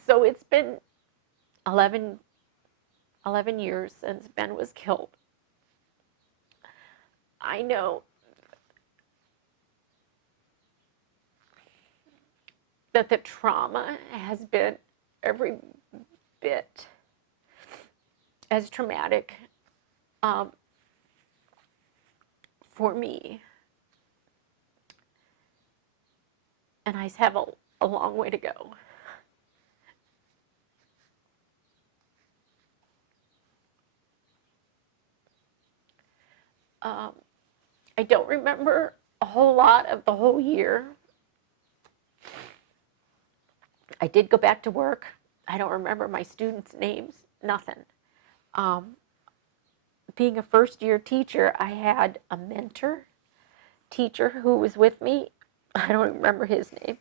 So it's been 11 years since Ben was killed. I know that the trauma has been every bit as traumatic for me. And I have a long way to go. I don't remember a whole lot of the whole year. I did go back to work. I don't remember my students' names, nothing. Being a first-year teacher, I had a mentor teacher who was with me. I don't remember his name.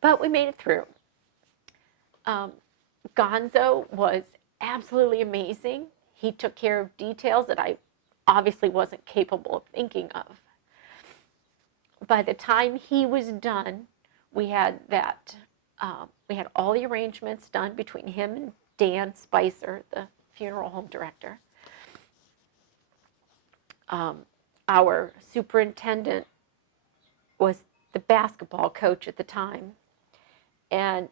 But we made it through. Gonzo was absolutely amazing. He took care of details that I obviously wasn't capable of thinking of. By the time he was done, we had all the arrangements done between him and Dan Spicer, the funeral home director. Our superintendent was the basketball coach at the time, and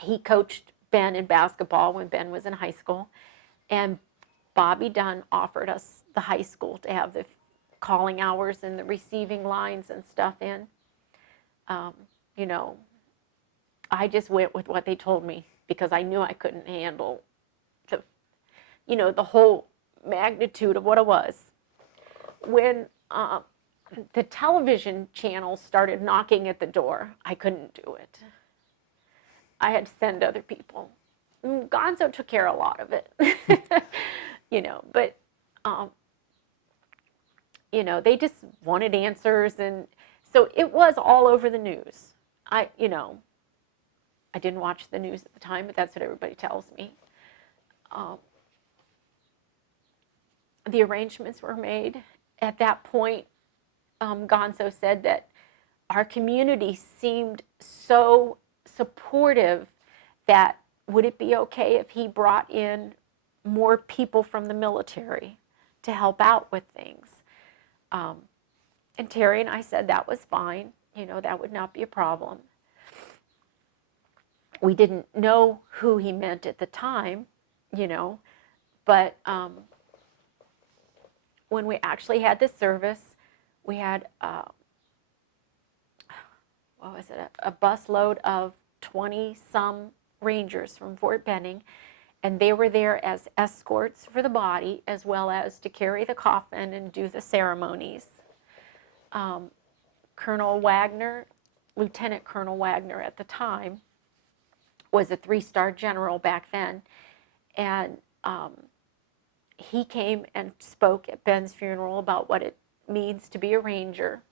he coached Ben in basketball when Ben was in high school, and Bobby Dunn offered us the high school to have the calling hours and the receiving lines and stuff in. I just went with what they told me because I knew I couldn't handle the whole magnitude of what it was. When the television channel started knocking at the door, I couldn't do it. I had to send other people. Gonzo took care of a lot of it. But they just wanted answers, and so it was all over the news. I didn't watch the news at the time, but that's what everybody tells me. The arrangements were made. At that point, Gonzo said that our community seemed so supportive that would it be okay if he brought in more people from the military to help out with things? And Terry and I said that was fine. That would not be a problem. We didn't know who he meant at the time, but when we actually had the service, We had, what was it, a bus load of 20-some Rangers from Fort Benning, and they were there as escorts for the body, as well as to carry the coffin and do the ceremonies. Colonel Wagner, Lieutenant Colonel Wagner at the time, was a 3-star general back then, and he came and spoke at Ben's funeral about what it means to be a Ranger.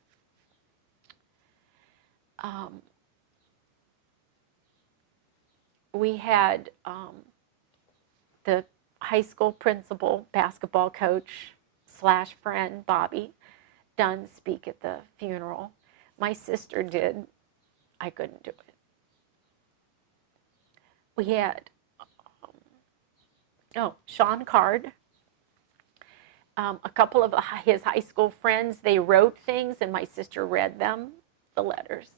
We had the high school principal, basketball coach / friend, Bobby Dunn, speak at the funeral. My sister did. I couldn't do it. We had, Sean Card. A couple of his high school friends, they wrote things, and my sister read them, the letters.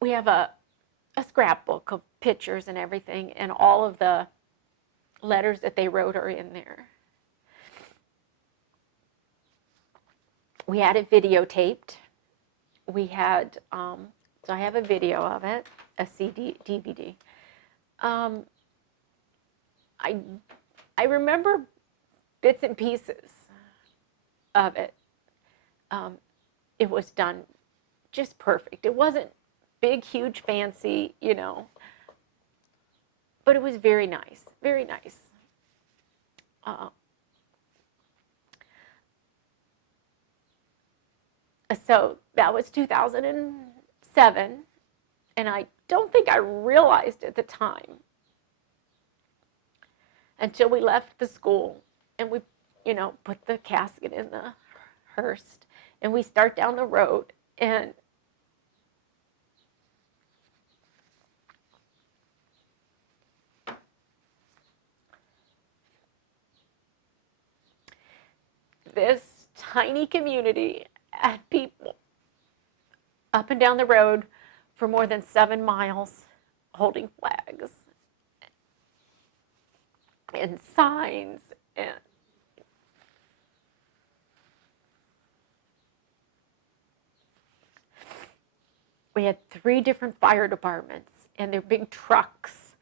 We have a scrapbook of pictures and everything, and all of the letters that they wrote are in there. We had it videotaped. We had, so I have a video of it, a CD, DVD. I remember bits and pieces of it. It was done just perfect. It wasn't big, huge, fancy, but it was very nice, very nice. So that was 2007, and I don't think I realized at the time until we left the school and we, put the casket in the hearse, and we start down the road, and this tiny community had people up and down the road for more than 7 miles holding flags and signs, and we had 3 different fire departments and their big trucks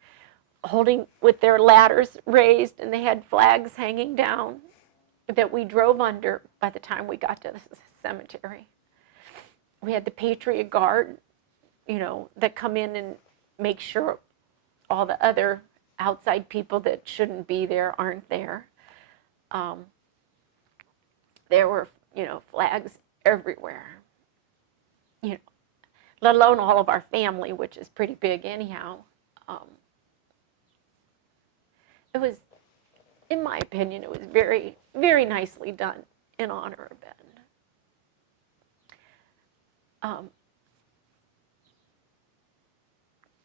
holding with their ladders raised, and they had flags hanging down that we drove under by the time we got to the cemetery. We had the Patriot Guard, that come in and make sure all the other outside people that shouldn't be there aren't there. There were, flags everywhere, let alone all of our family, which is pretty big anyhow. It was, in my opinion, it was very, very nicely done in honor of Ben.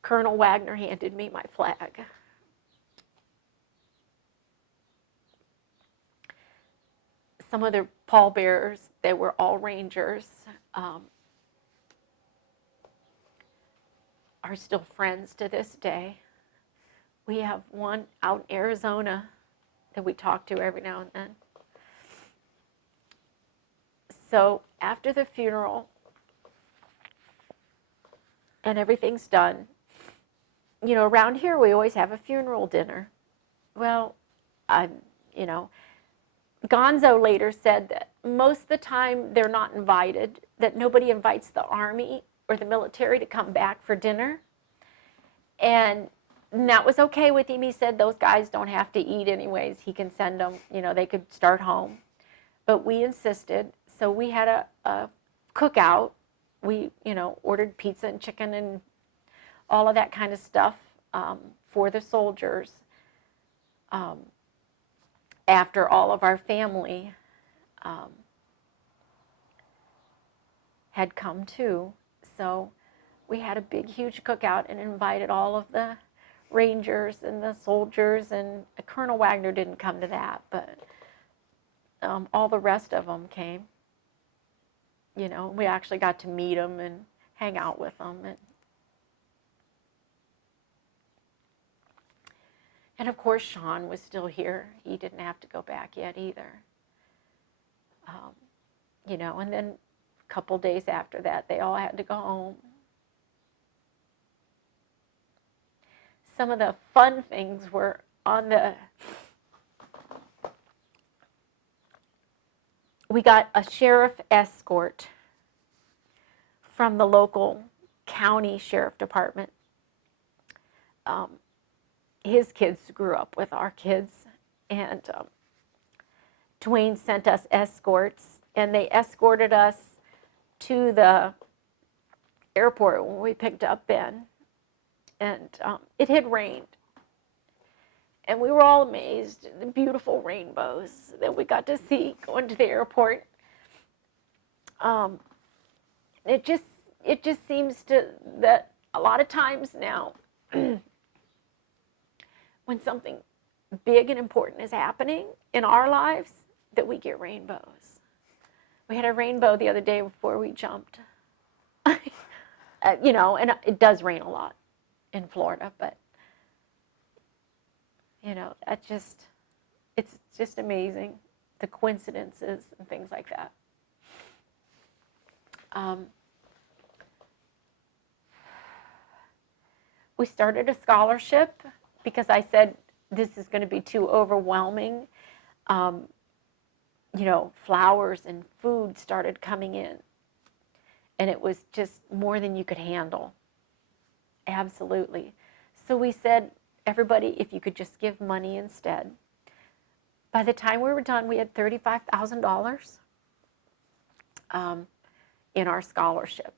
Colonel Wagner handed me my flag. Some of the pallbearers, they were all Rangers, are still friends to this day. We have one out in Arizona that we talk to every now and then. So after the funeral and everything's done, around here we always have a funeral dinner. Well, Gonzo later said that most of the time they're not invited, that nobody invites the Army or the military to come back for dinner. And that was okay with him. He said those guys don't have to eat anyways. He can send them, they could start home. But we insisted, so we had a cookout. We, ordered pizza and chicken and all of that kind of stuff for the soldiers after all of our family had come too. So we had a big, huge cookout and invited all of the Rangers and the soldiers, and Colonel Wagner didn't come to that, but all the rest of them came. We actually got to meet them and hang out with them. And of course, Sean was still here. He didn't have to go back yet either. You know, and then a couple days after that, they all had to go home. Some of the fun things were we got a sheriff escort from the local county sheriff department. His kids grew up with our kids, and Dwayne sent us escorts, and they escorted us to the airport when we picked up Ben, and it had rained. And we were all amazed at the beautiful rainbows that we got to see going to the airport. It just seems that a lot of times now, when something big and important is happening in our lives, that we get rainbows. We had a rainbow the other day before we jumped. You know, and it does rain a lot in Florida, but you know, it's just amazing, the coincidences and things like that. We started a scholarship because I said this is going to be too overwhelming. You know, flowers and food started coming in, and it was just more than you could handle. Absolutely. So we said, everybody, if you could just give money instead. By the time we were done, we had $35,000 in our scholarship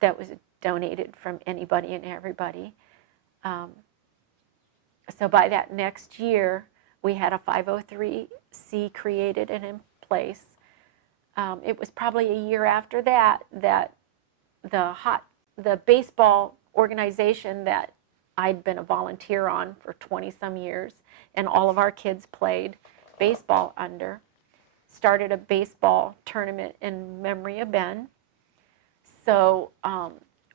that was donated from anybody and everybody. So by that next year, we had a 503c created and in place. It was probably a year after that the baseball organization that I'd been a volunteer on for 20-some years, and all of our kids played baseball under, started a baseball tournament in memory of Ben. So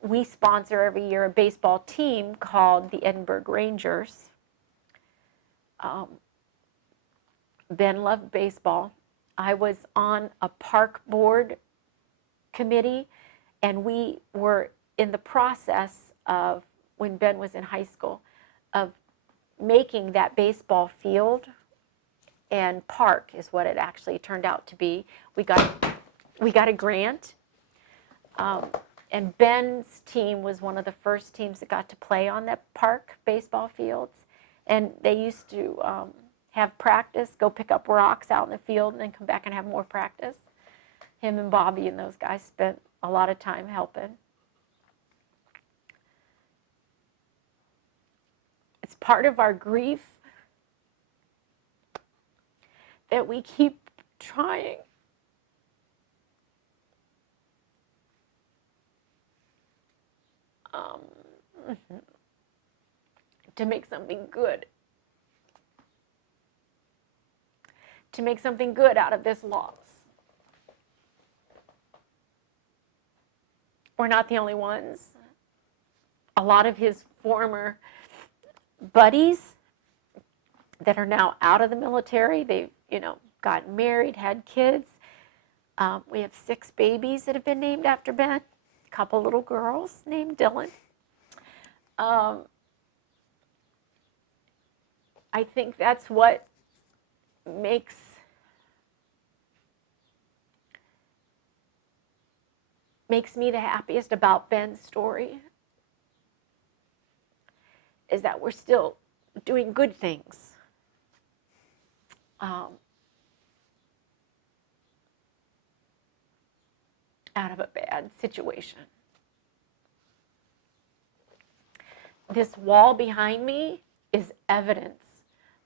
we sponsor every year a baseball team called the Edinburgh Rangers. Ben loved baseball. I was on a park board committee, and we were in the process of, when Ben was in high school, of making that baseball field and park is what it actually turned out to be. We got a grant, and Ben's team was one of the first teams that got to play on that park baseball fields, and they used to have practice, go pick up rocks out in the field, and then come back and have more practice. Him and Bobby and those guys spent a lot of time helping. It's part of our grief that we keep trying. To make something good. To make something good out of this loss. We're not the only ones. A lot of his former buddies that are now out of the military, they've, gotten married, had kids. We have 6 babies that have been named after Ben, a couple little girls named Dillon. I think that's what makes me the happiest about Ben's story, is that we're still doing good things. Out of a bad situation. This wall behind me is evidence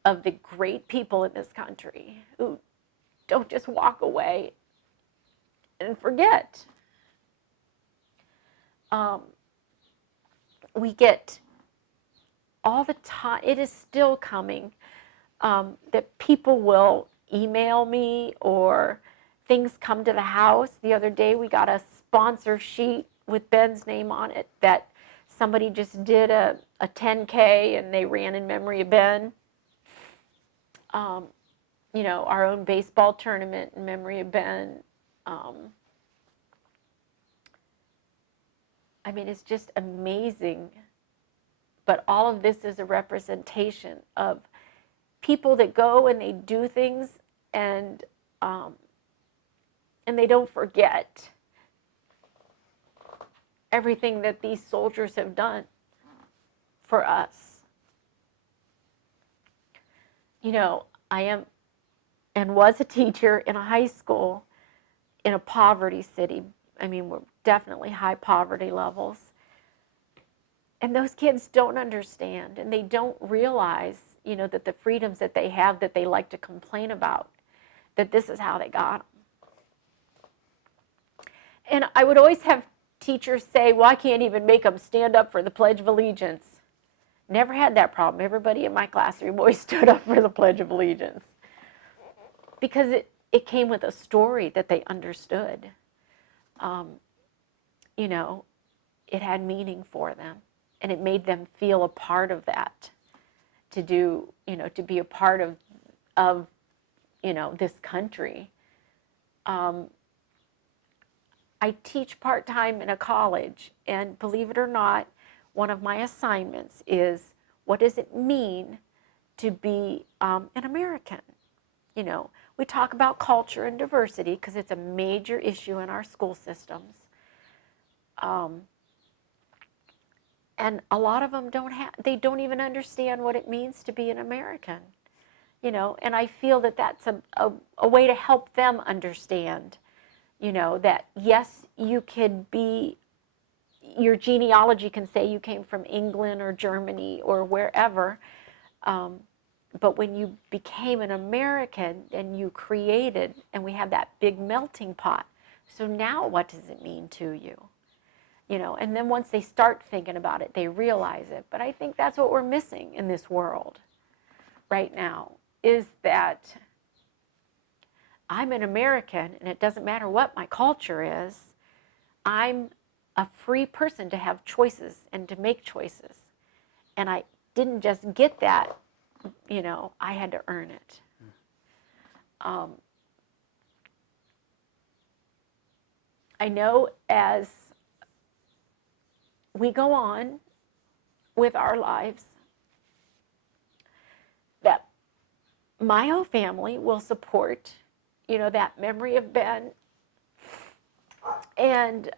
of the great people in this country who don't just walk away and forget. We get all the time, it is still coming, that people will email me or things come to the house. The other day we got a sponsor sheet with Ben's name on it that somebody just did a 10K and they ran in memory of Ben. you know, our own baseball tournament in memory of Ben. I mean, it's just amazing. But all of this is a representation of people that go and they do things, and they don't forget everything that these soldiers have done for us. You know, I am and was a teacher in a high school in a poverty city. I mean, we're definitely high poverty levels. And those kids don't understand, and they don't realize, you know, that the freedoms that they have that they like to complain about, that this is how they got them. And I would always have teachers say, well, I can't even make them stand up for the Pledge of Allegiance. Never had that problem. Everybody in my classroom always stood up for the Pledge of Allegiance. Because it came with a story that they understood. You know, it had meaning for them. And it made them feel a part of that. To do, you know, to be a part of you know, this country. I teach part-time in a college, and believe it or not, one of my assignments is, what does it mean to be an American? You know, we talk about culture and diversity because it's a major issue in our school systems. And a lot of them they don't even understand what it means to be an American. You know, and I feel that that's a way to help them understand, you know, that yes, you could be, your genealogy can say you came from England or Germany or wherever, but when you became an American and you created, and we have that big melting pot, so now what does it mean to you? You know, and then once they start thinking about it, they realize it. But I think that's what we're missing in this world right now, is that I'm an American, and it doesn't matter what my culture is. I'm a free person to have choices and to make choices. And I didn't just get that, you know, I had to earn it. I know as we go on with our lives, that my whole family will support, you know, that memory of Ben, and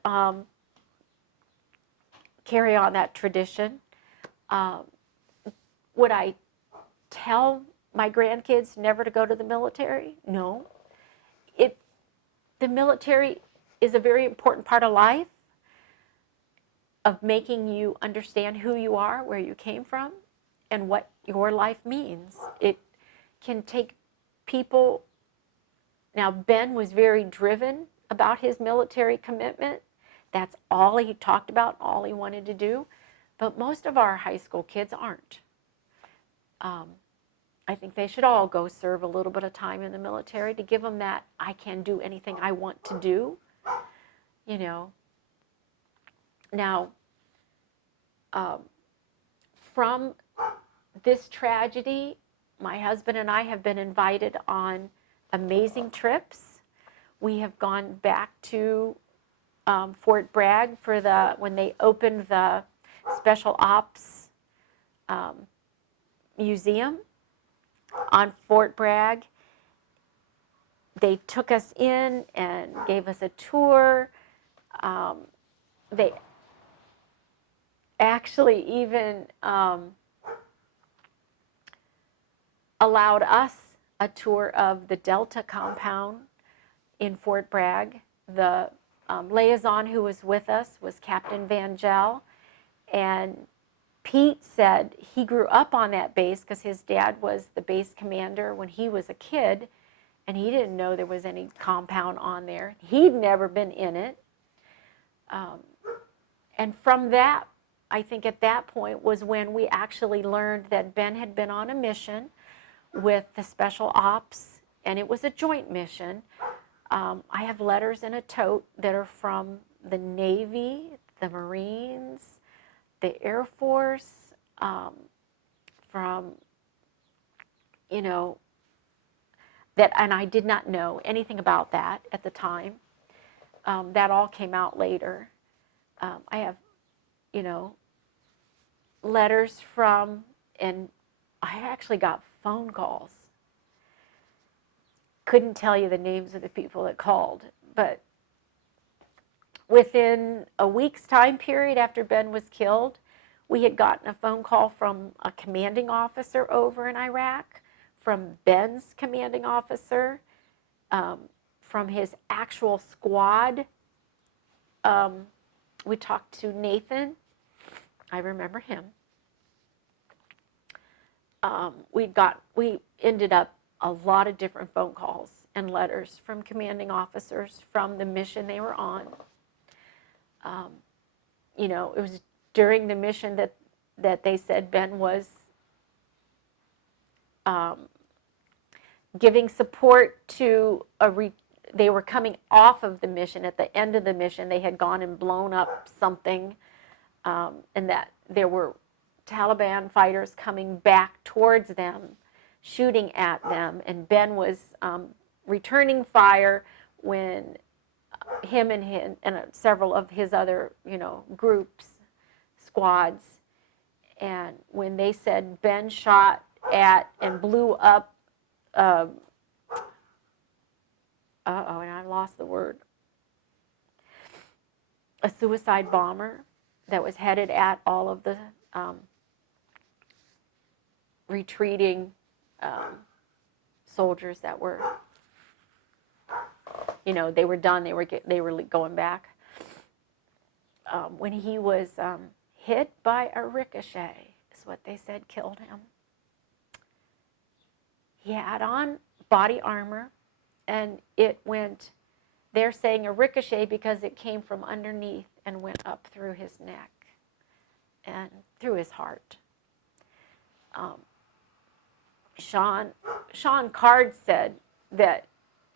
carry on that tradition. Would I tell my grandkids never to go to the military? No. The military is a very important part of life, of making you understand who you are, where you came from, and what your life means. It can take people. Now, Ben was very driven about his military commitment. That's all he talked about, all he wanted to do. But most of our high school kids aren't. I think they should all go serve a little bit of time in the military to give them that, I can do anything I want to do, you know. Now, from this tragedy, my husband and I have been invited on amazing trips. We have gone back to Fort Bragg for when they opened the Special Ops Museum on Fort Bragg. They took us in and gave us a tour. They actually even allowed us a tour of the Delta compound in Fort Bragg. The liaison who was with us was Captain Van Gel, and Pete said he grew up on that base because his dad was the base commander when he was a kid, and he didn't know there was any compound on there. He'd never been in it. And from that, I think at that point was when we actually learned that Ben had been on a mission with the Special Ops, and it was a joint mission. I have letters in a tote that are from the Navy, the Marines, the Air Force, from, you know, and I did not know anything about that at the time. That all came out later. I have, you know, letters from, and I actually got phone calls. Couldn't tell you the names of the people that called, but within a week's time period after Ben was killed, we had gotten a phone call from a commanding officer over in Iraq, from Ben's commanding officer, from his actual squad. We talked to Nathan. I remember him. We ended up a lot of different phone calls and letters from commanding officers from the mission they were on. You know, it was during the mission that they said Ben was giving support to they were coming off of the mission. At the end of the mission, they had gone and blown up something, and that there were Taliban fighters coming back towards them, shooting at them, and Ben was returning fire when him and several of his other, you know, groups, squads, and when they said Ben shot at and blew up, and I lost the word, a suicide bomber that was headed at all of the retreating soldiers that were, you know, they were done. They were going back. When he was hit by a ricochet, is what they said killed him. He had on body armor, and it went. They're saying a ricochet because it came from underneath and went up through his neck and through his heart. Sean Card said that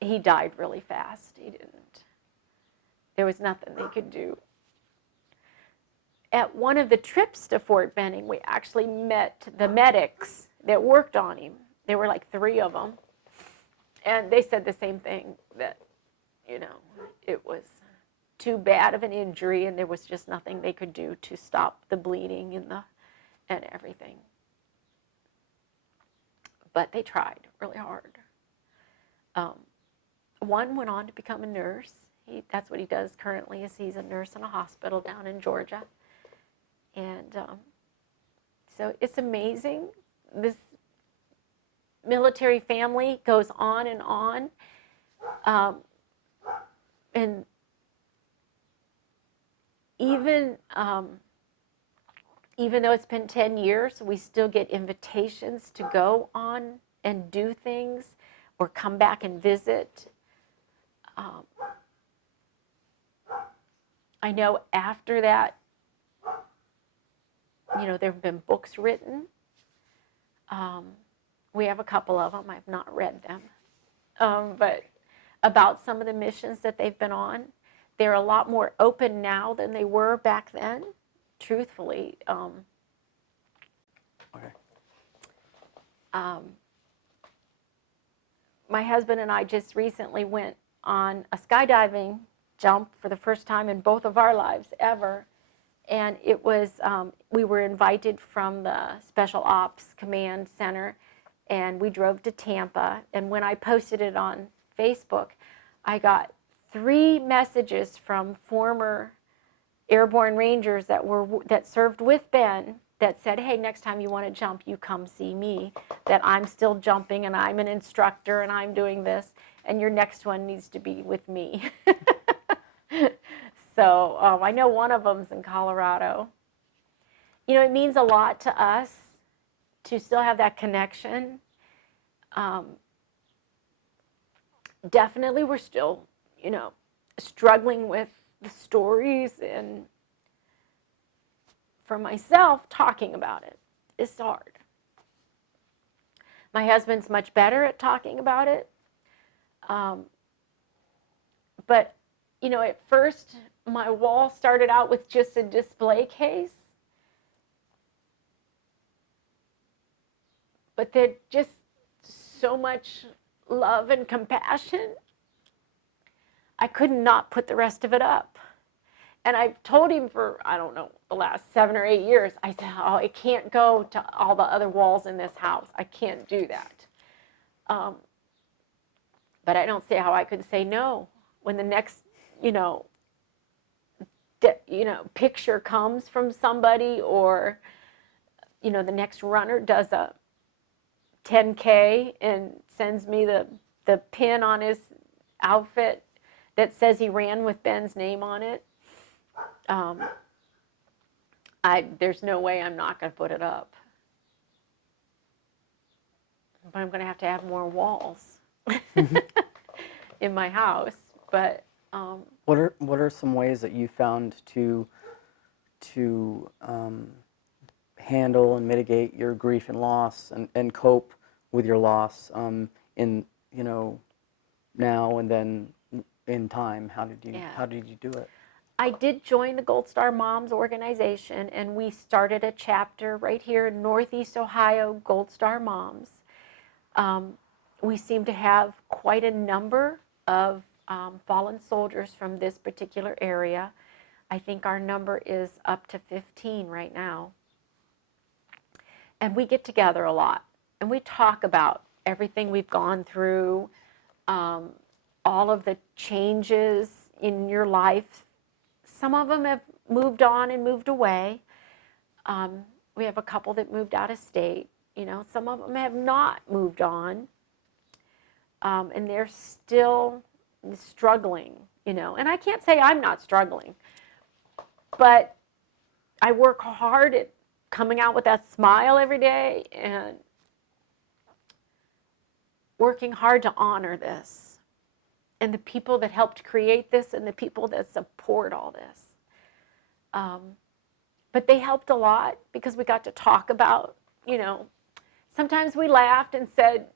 he died really fast. He didn't. There was nothing they could do. At one of the trips to Fort Benning, we actually met the medics that worked on him. There were like 3 of them. And they said the same thing, that, you know, it was too bad of an injury and there was just nothing they could do to stop the bleeding and everything. But they tried really hard. One went on to become a nurse. That's what he does currently, is he's a nurse in a hospital down in Georgia. And so it's amazing. This military family goes on and on. And even though it's been 10 years, we still get invitations to go on and do things or come back and visit. I know after that, you know, there have been books written. We have a couple of them. I've not read them. But about some of the missions that they've been on. They're a lot more open now than they were back then, truthfully. Okay. My husband and I just recently went on a skydiving jump for the first time in both of our lives ever. And it was, we were invited from the Special Ops Command Center, and we drove to Tampa. And when I posted it on Facebook, I got 3 messages from former airborne rangers that served with Ben that said, hey, next time you want to jump, you come see me, that I'm still jumping and I'm an instructor and I'm doing this, and your next one needs to be with me. So I know one of them's in Colorado. You know, it means a lot to us to still have that connection. Definitely we're still, you know, struggling with the stories, and for myself, talking about it is hard. My husband's much better at talking about it. But, you know, at first, my wall started out with just a display case. But there's just so much love and compassion, I could not put the rest of it up. And I've told him for, I don't know, the last 7 or 8 years, I said, oh, it can't go to all the other walls in this house. I can't do that. But I don't see how I could say no when the next, picture comes from somebody, or, the next runner does a 10K and sends me the pin on his outfit that says he ran with Ben's name on it. There's no way I'm not going to put it up. But I'm going to have more walls in my house. But what are some ways that you found to handle and mitigate your grief and loss, and cope with your loss in now and then in time? How did you do it? I did join the Gold Star Moms organization, and we started a chapter right here in Northeast Ohio, Gold Star Moms. We seem to have quite a number of fallen soldiers from this particular area. I think our number is up to 15 right now. And we get together a lot, and we talk about everything we've gone through, all of the changes in your life. Some of them have moved on and moved away. We have a couple that moved out of state. Some of them have not moved on, and they're still struggling, And I can't say I'm not struggling, but I work hard at coming out with that smile every day and working hard to honor this, and the people that helped create this, and the people that support all this. But they helped a lot because we got to talk about, sometimes we laughed and said,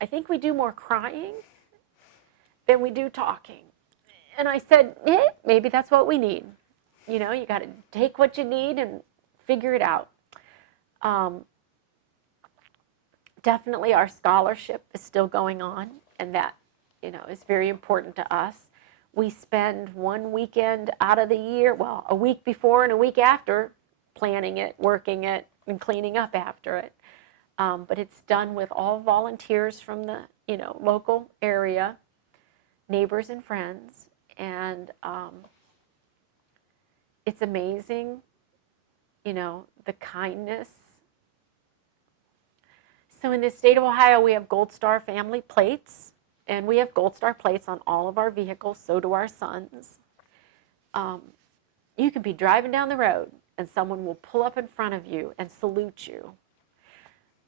I think we do more crying than we do talking. And I said, maybe that's what we need. You got to take what you need and figure it out. Definitely our scholarship is still going on, and that, is very important to us. We spend one weekend out of the year, well, a week before and a week after, planning it, working it, and cleaning up after it. But it's done with all volunteers from the, local area, neighbors and friends. And it's amazing, the kindness. So in the state of Ohio, we have Gold Star family plates, and we have Gold Star plates on all of our vehicles. So do our sons. You could be driving down the road, and someone will pull up in front of you and salute you.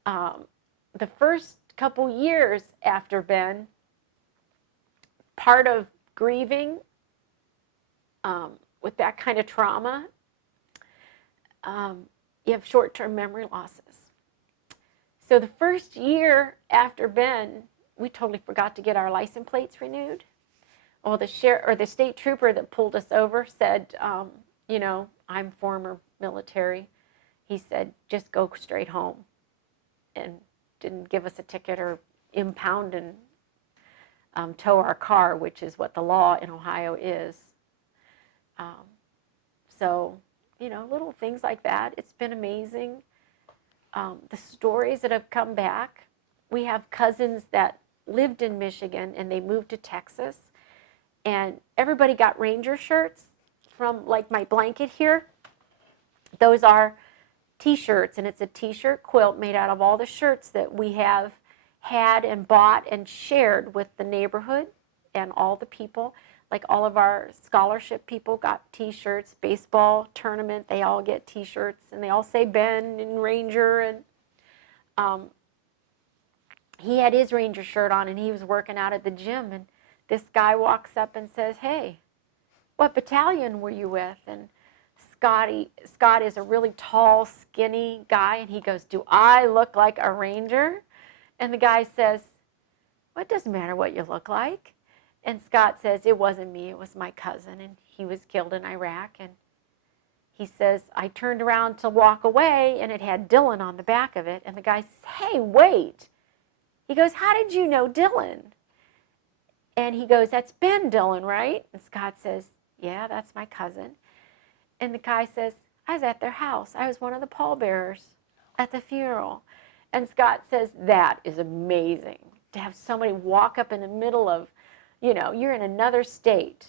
The first couple years after Ben, part of grieving with that kind of trauma, you have short-term memory losses. So the first year after Ben, we totally forgot to get our license plates renewed. Well, the state trooper that pulled us over said, I'm former military. He said, just go straight home, and didn't give us a ticket or impound and tow our car, which is what the law in Ohio is. So, little things like that. It's been amazing. The stories that have come back. We have cousins that lived in Michigan and they moved to Texas, and everybody got Ranger shirts from, like, my blanket here. Those are t-shirts, and it's a t-shirt quilt made out of all the shirts that we have had and bought and shared with the neighborhood and all the people. Like, all of our scholarship people got t-shirts. Baseball tournament, they all get t-shirts, and they all say Ben and Ranger. And he had his Ranger shirt on, and he was working out at the gym, and this guy walks up and says, hey, what battalion were you with? And Scott is a really tall, skinny guy, and he goes, do I look like a Ranger? And the guy says, well, it doesn't matter what you look like. And Scott says, it wasn't me, it was my cousin, and he was killed in Iraq. And he says, I turned around to walk away, and it had Dillon on the back of it. And the guy says, hey, wait. He goes, how did you know Dillon? And he goes, that's Ben Dillon, right? And Scott says, yeah, that's my cousin. And the guy says, I was at their house. I was one of the pallbearers at the funeral. And Scott says, that is amazing to have somebody walk up in the middle of, you're in another state,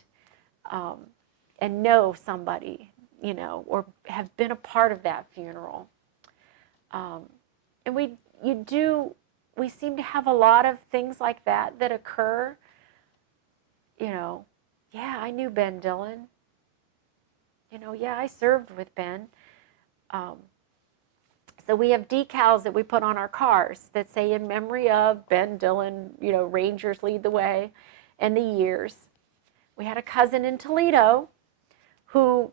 and know somebody, or have been a part of that funeral. And we seem to have a lot of things like that occur. Yeah, I knew Ben Dillon. Yeah, I served with Ben. So we have decals that we put on our cars that say in memory of Ben Dillon, Rangers lead the way, and the years. We had a cousin in Toledo who,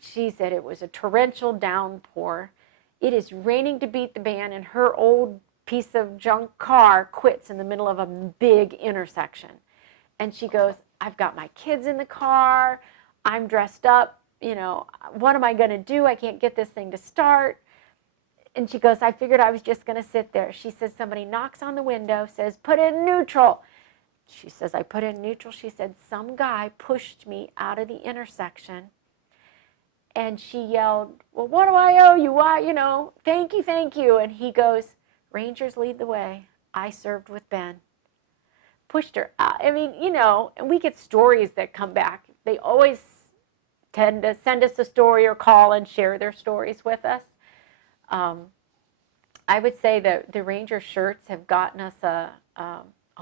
she said it was a torrential downpour. It is raining to beat the band, and her old piece of junk car quits in the middle of a big intersection. And she goes, I've got my kids in the car. I'm dressed up. What am I going to do? I can't get this thing to start. And she goes, I figured I was just going to sit there. She says, somebody knocks on the window, says, put in neutral. She says, I put in neutral. She said, some guy pushed me out of the intersection. And she yelled, well, what do I owe you? Why, thank you, thank you. And he goes, Rangers lead the way. I served with Ben. Pushed her out. I mean, and we get stories that come back. They always tend to send us a story or call and share their stories with us. I would say that the Ranger shirts have gotten us a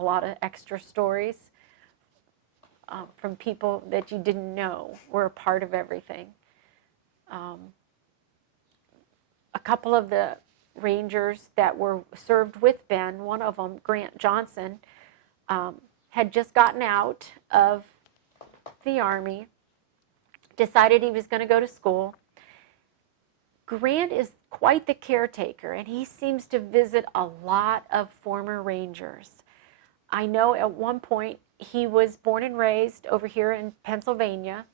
lot of extra stories from people that you didn't know were a part of everything. A couple of the Rangers that were served with Ben, one of them, Grant Johnson, had just gotten out of the Army, decided he was going to go to school. Grant is quite the caretaker, and he seems to visit a lot of former Rangers. I know at one point he was born and raised over here in Pennsylvania,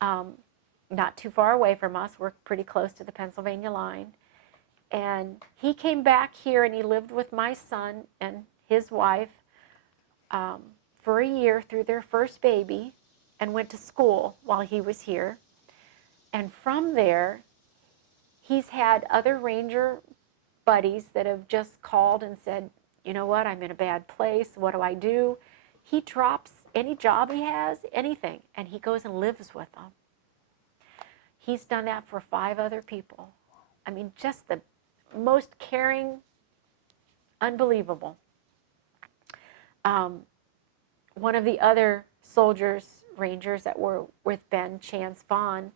not too far away from us. We're pretty close to the Pennsylvania line. And he came back here and he lived with my son and his wife for a year through their first baby and went to school while he was here. And from there, he's had other Ranger buddies that have just called and said, you know what, I'm in a bad place. What do I do? He drops any job he has, anything, and he goes and lives with them. He's done that for 5 other people. I mean, just the most caring, unbelievable. One of the other soldiers, Rangers that were with Ben, Chance Vaughn,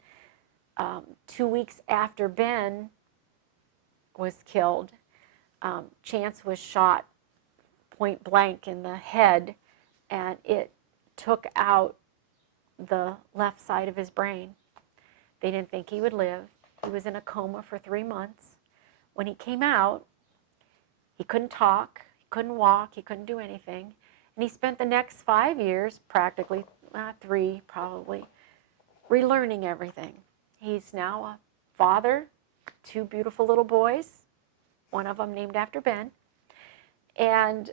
2 weeks after Ben was killed, Chance was shot point blank in the head, and it took out the left side of his brain. They didn't think he would live. He was in a coma for 3 months. When he came out, he couldn't talk, he couldn't walk, he couldn't do anything. And he spent the next 5 years, practically, 3 probably, relearning everything. He's now a father, 2 beautiful little boys, one of them named after Ben. And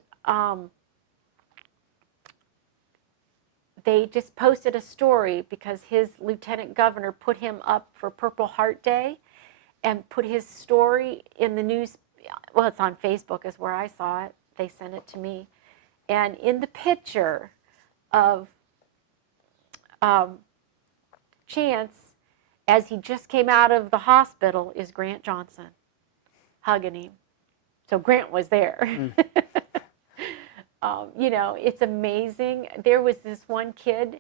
they just posted a story because his lieutenant governor put him up for Purple Heart Day and put his story in the news. Well, it's on Facebook is where I saw it. They sent it to me. And in the picture of Chance, as he just came out of the hospital, is Grant Johnson hugging him. So Grant was there. It's amazing. There was this one kid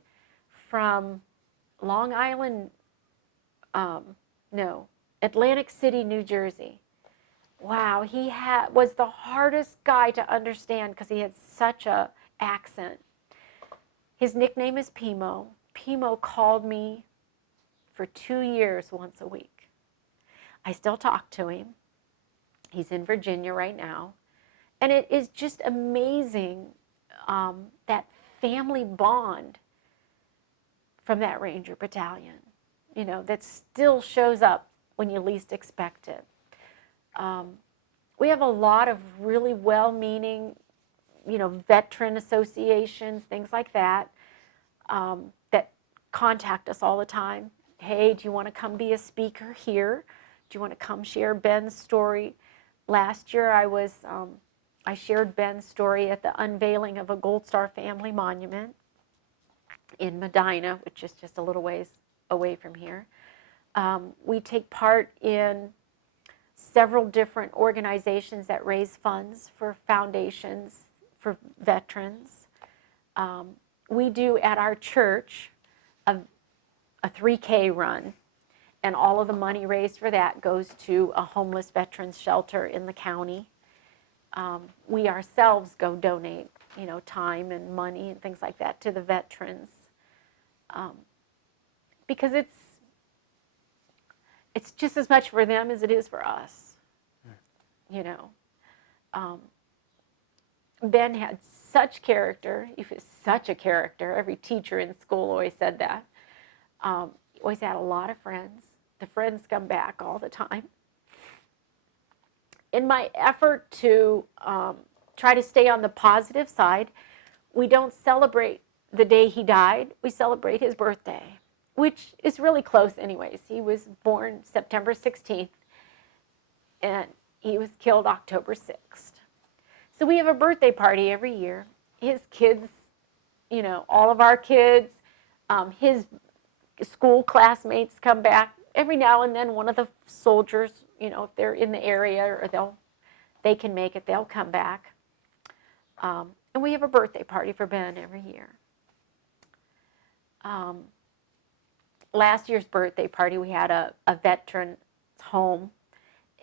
from Long Island, Atlantic City, New Jersey. Wow, he was the hardest guy to understand because he had such a accent. His nickname is Pimo. Pimo called me for 2 years once a week. I still talk to him. He's in Virginia right now. And it is just amazing that family bond from that Ranger battalion, that still shows up when you least expect it. We have a lot of really well-meaning veteran associations, things like that, that contact us all the time. Hey, do you want to come be a speaker here? Do you want to come share Ben's story? Last year I shared Ben's story at the unveiling of a Gold Star family monument in Medina, which is just a little ways away from here. We take part in several different organizations that raise funds for foundations for veterans. We do at our church a 3K run, and all of the money raised for that goes to a homeless veterans shelter in the county. We ourselves go donate, time and money and things like that to the veterans, because it's just as much for them as it is for us. Ben had such character. He was such a character. Every teacher in school always said that. He always had a lot of friends. The friends come back all the time. In my effort to try to stay on the positive side, we don't celebrate the day he died. We celebrate his birthday, which is really close anyways. He was born September 16th, and he was killed October 6th. So we have a birthday party every year. His kids, all of our kids, his school classmates come back. Every now and then one of the soldiers, if they're in the area or they can make it, they'll come back. And we have a birthday party for Ben every year. Last year's birthday party, we had a veteran's home,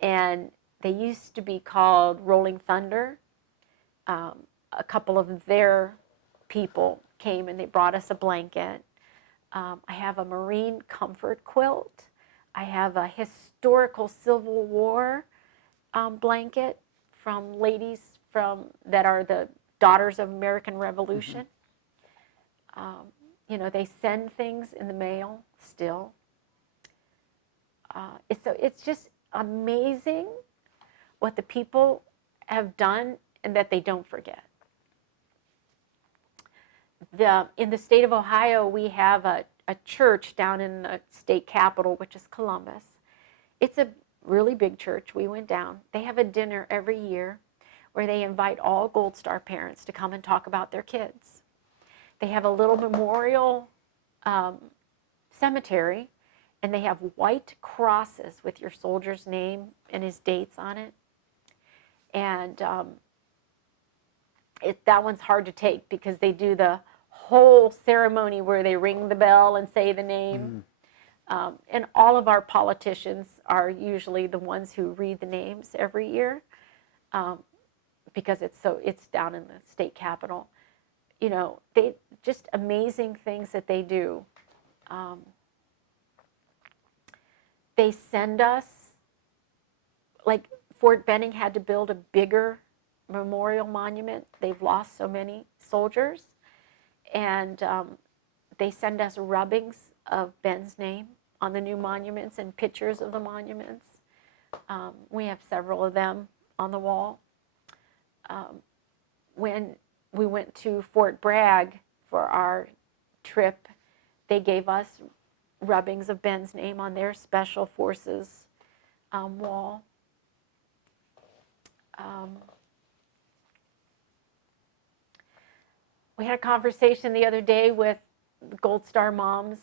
and they used to be called Rolling Thunder. A couple of their people came and they brought us a blanket. I have a Marine comfort quilt. I have a historical Civil War blanket from ladies that are the Daughters of American Revolution. They send things in the mail still. It's just amazing what the people have done and that they don't forget. In the state of Ohio, we have a church down in the state capital, which is Columbus. It's a really big church. We went down. They have a dinner every year where they invite all Gold Star parents to come and talk about their kids. They have a little memorial cemetery, and they have white crosses with your soldier's name and his dates on it. And that one's hard to take because they do the whole ceremony where they ring the bell and say the name. And all of our politicians are usually the ones who read the names every year, because it's down in the state capitol. They just amazing things that they do. They send us, like Fort Benning had to build a bigger memorial monument. They've lost so many soldiers, and they send us rubbings of Ben's name on the new monuments and pictures of the monuments. We have several of them on the wall. When we went to Fort Bragg for our trip, they gave us rubbings of Ben's name on their Special Forces wall. We had a conversation the other day with the Gold Star moms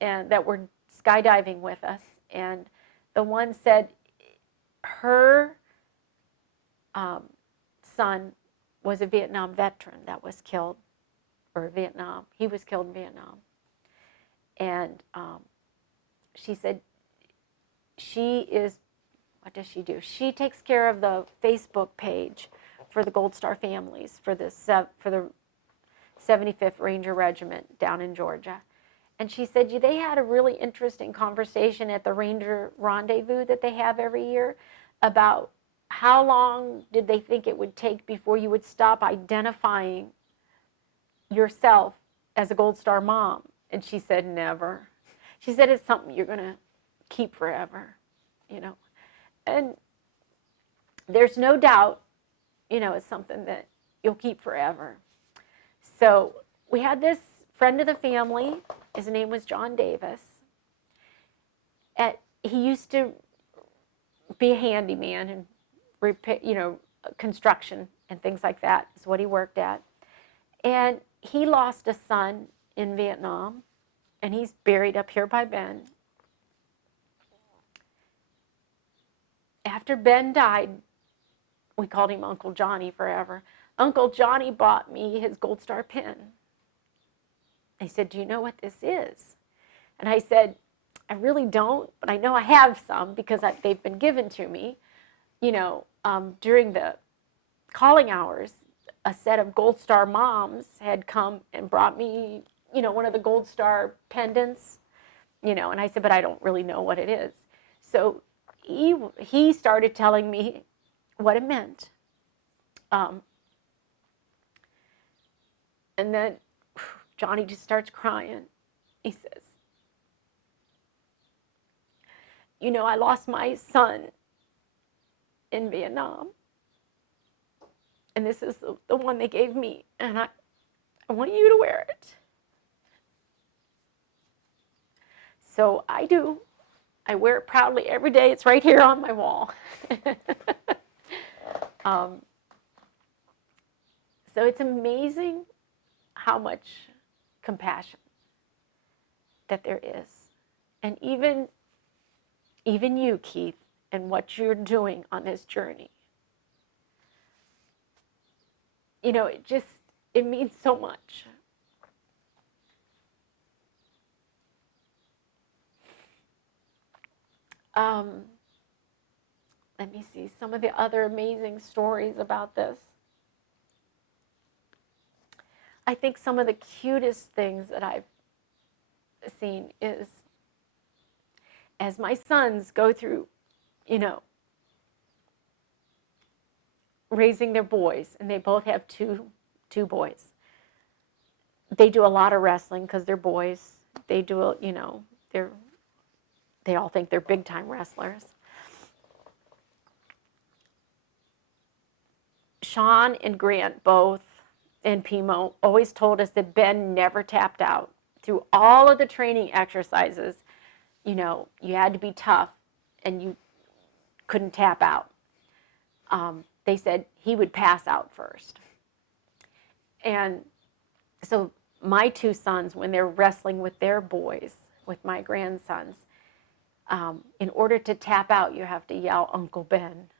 and that were skydiving with us, and the one said her son was a Vietnam veteran that was killed, or he was killed in Vietnam. And she said what does she do? She takes care of the Facebook page for the Gold Star families for the 75th Ranger Regiment down in Georgia. And she said they had a really interesting conversation at the Ranger Rendezvous that they have every year about how long did they think it would take before you would stop identifying yourself as a Gold Star mom. And she said never. She said it's something you're going to keep forever, And there's no doubt, it's something that you'll keep forever. So we had this friend of the family. His name was John Davis. He used to be a handyman and repair, construction and things like that is what he worked at. And he lost a son in Vietnam, and he's buried up here by Ben. After Ben died, we called him Uncle Johnny forever. Uncle Johnny bought me his Gold Star pin. He said, "Do you know what this is?" And I said, "I really don't, but I know I have some because they've been given to me." During the calling hours, a set of Gold Star moms had come and brought me, one of the Gold Star pendants, and I said, "But I don't really know what it is." So he started telling me what it meant. And then Johnny just starts crying. He says, "I lost my son in Vietnam. And this is the one they gave me. And I want you to wear it." So I do. I wear it proudly every day. It's right here on my wall. So it's amazing how much compassion that there is. And even you, Keith, and what you're doing on this journey. It means so much. Let me see some of the other amazing stories about this. I think some of the cutest things that I've seen is as my sons go through, raising their boys, and they both have two boys. They do a lot of wrestling because they're boys. They do, they all think they're big time wrestlers. Sean and Grant both, and Pimo, always told us that Ben never tapped out. Through all of the training exercises, you had to be tough and you couldn't tap out. They said he would pass out first. And so my two sons, when they're wrestling with their boys, with my grandsons, in order to tap out, you have to yell, "Uncle Ben."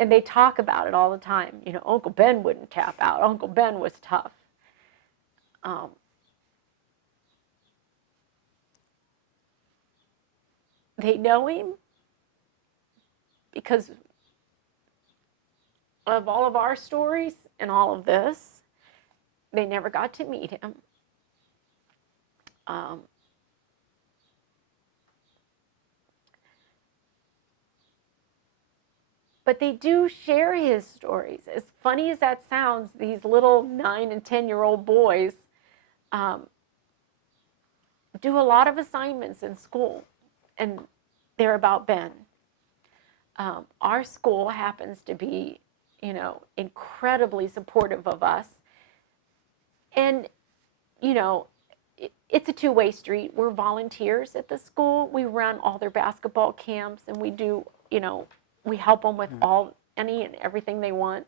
And they talk about it all the time. Uncle Ben wouldn't tap out. Uncle Ben was tough. They know him because of all of our stories and all of this. They never got to meet him. But they do share his stories. As funny as that sounds, these little 9 and 10-year-old boys do a lot of assignments in school, and they're about Ben. Our school happens to be, incredibly supportive of us. And, it's a two-way street. We're volunteers at the school. We run all their basketball camps, and we do, we help them with any and everything they want.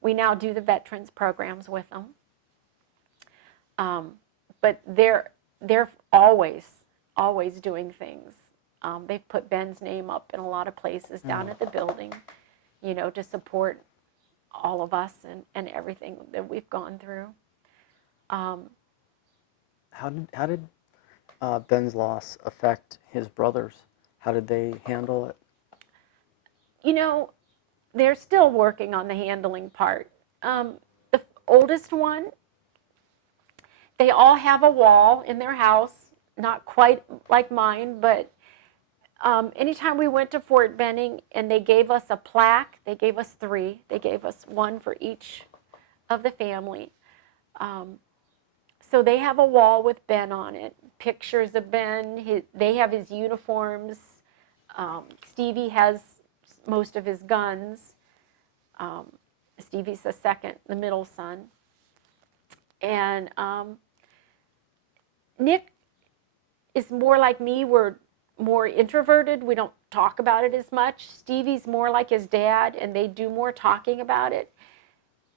We now do the veterans programs with them. But they're always doing things. They've put Ben's name up in a lot of places down at the building, to support all of us and everything that we've gone through. How did Ben's loss affect his brothers? How did they handle it? They're still working on the handling part. The oldest one, they all have a wall in their house, not quite like mine, but anytime we went to Fort Benning and they gave us a plaque, they gave us 3. They gave us one for each of the family. So they have a wall with Ben on it, pictures of Ben. They have his uniforms. Stevie has most of his guns. Stevie's the second, the middle son. And Nick is more like me. We're more introverted. We don't talk about it as much. Stevie's more like his dad, and they do more talking about it.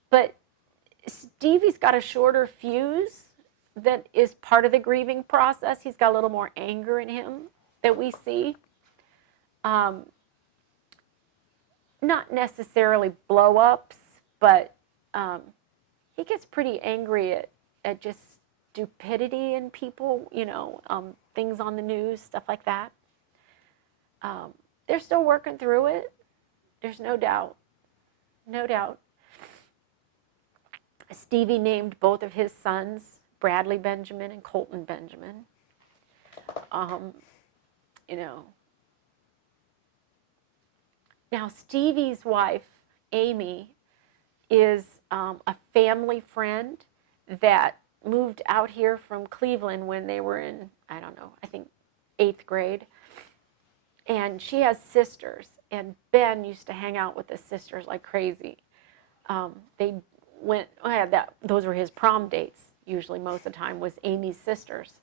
But Stevie's got a shorter fuse that is part of the grieving process. He's got a little more anger in him that we see. Not necessarily blow-ups, but he gets pretty angry at just stupidity in people, you know, things on the news, stuff like that. They're still working through it. There's no doubt. No doubt. Stevie named both of his sons Bradley Benjamin and Colton Benjamin. You know. Now, Stevie's wife, Amy, is a family friend that moved out here from Cleveland when they were in, I don't know, I think 8th grade. And she has sisters, and Ben used to hang out with the sisters like crazy. They went, those were his prom dates, usually most of the time, was Amy's sisters.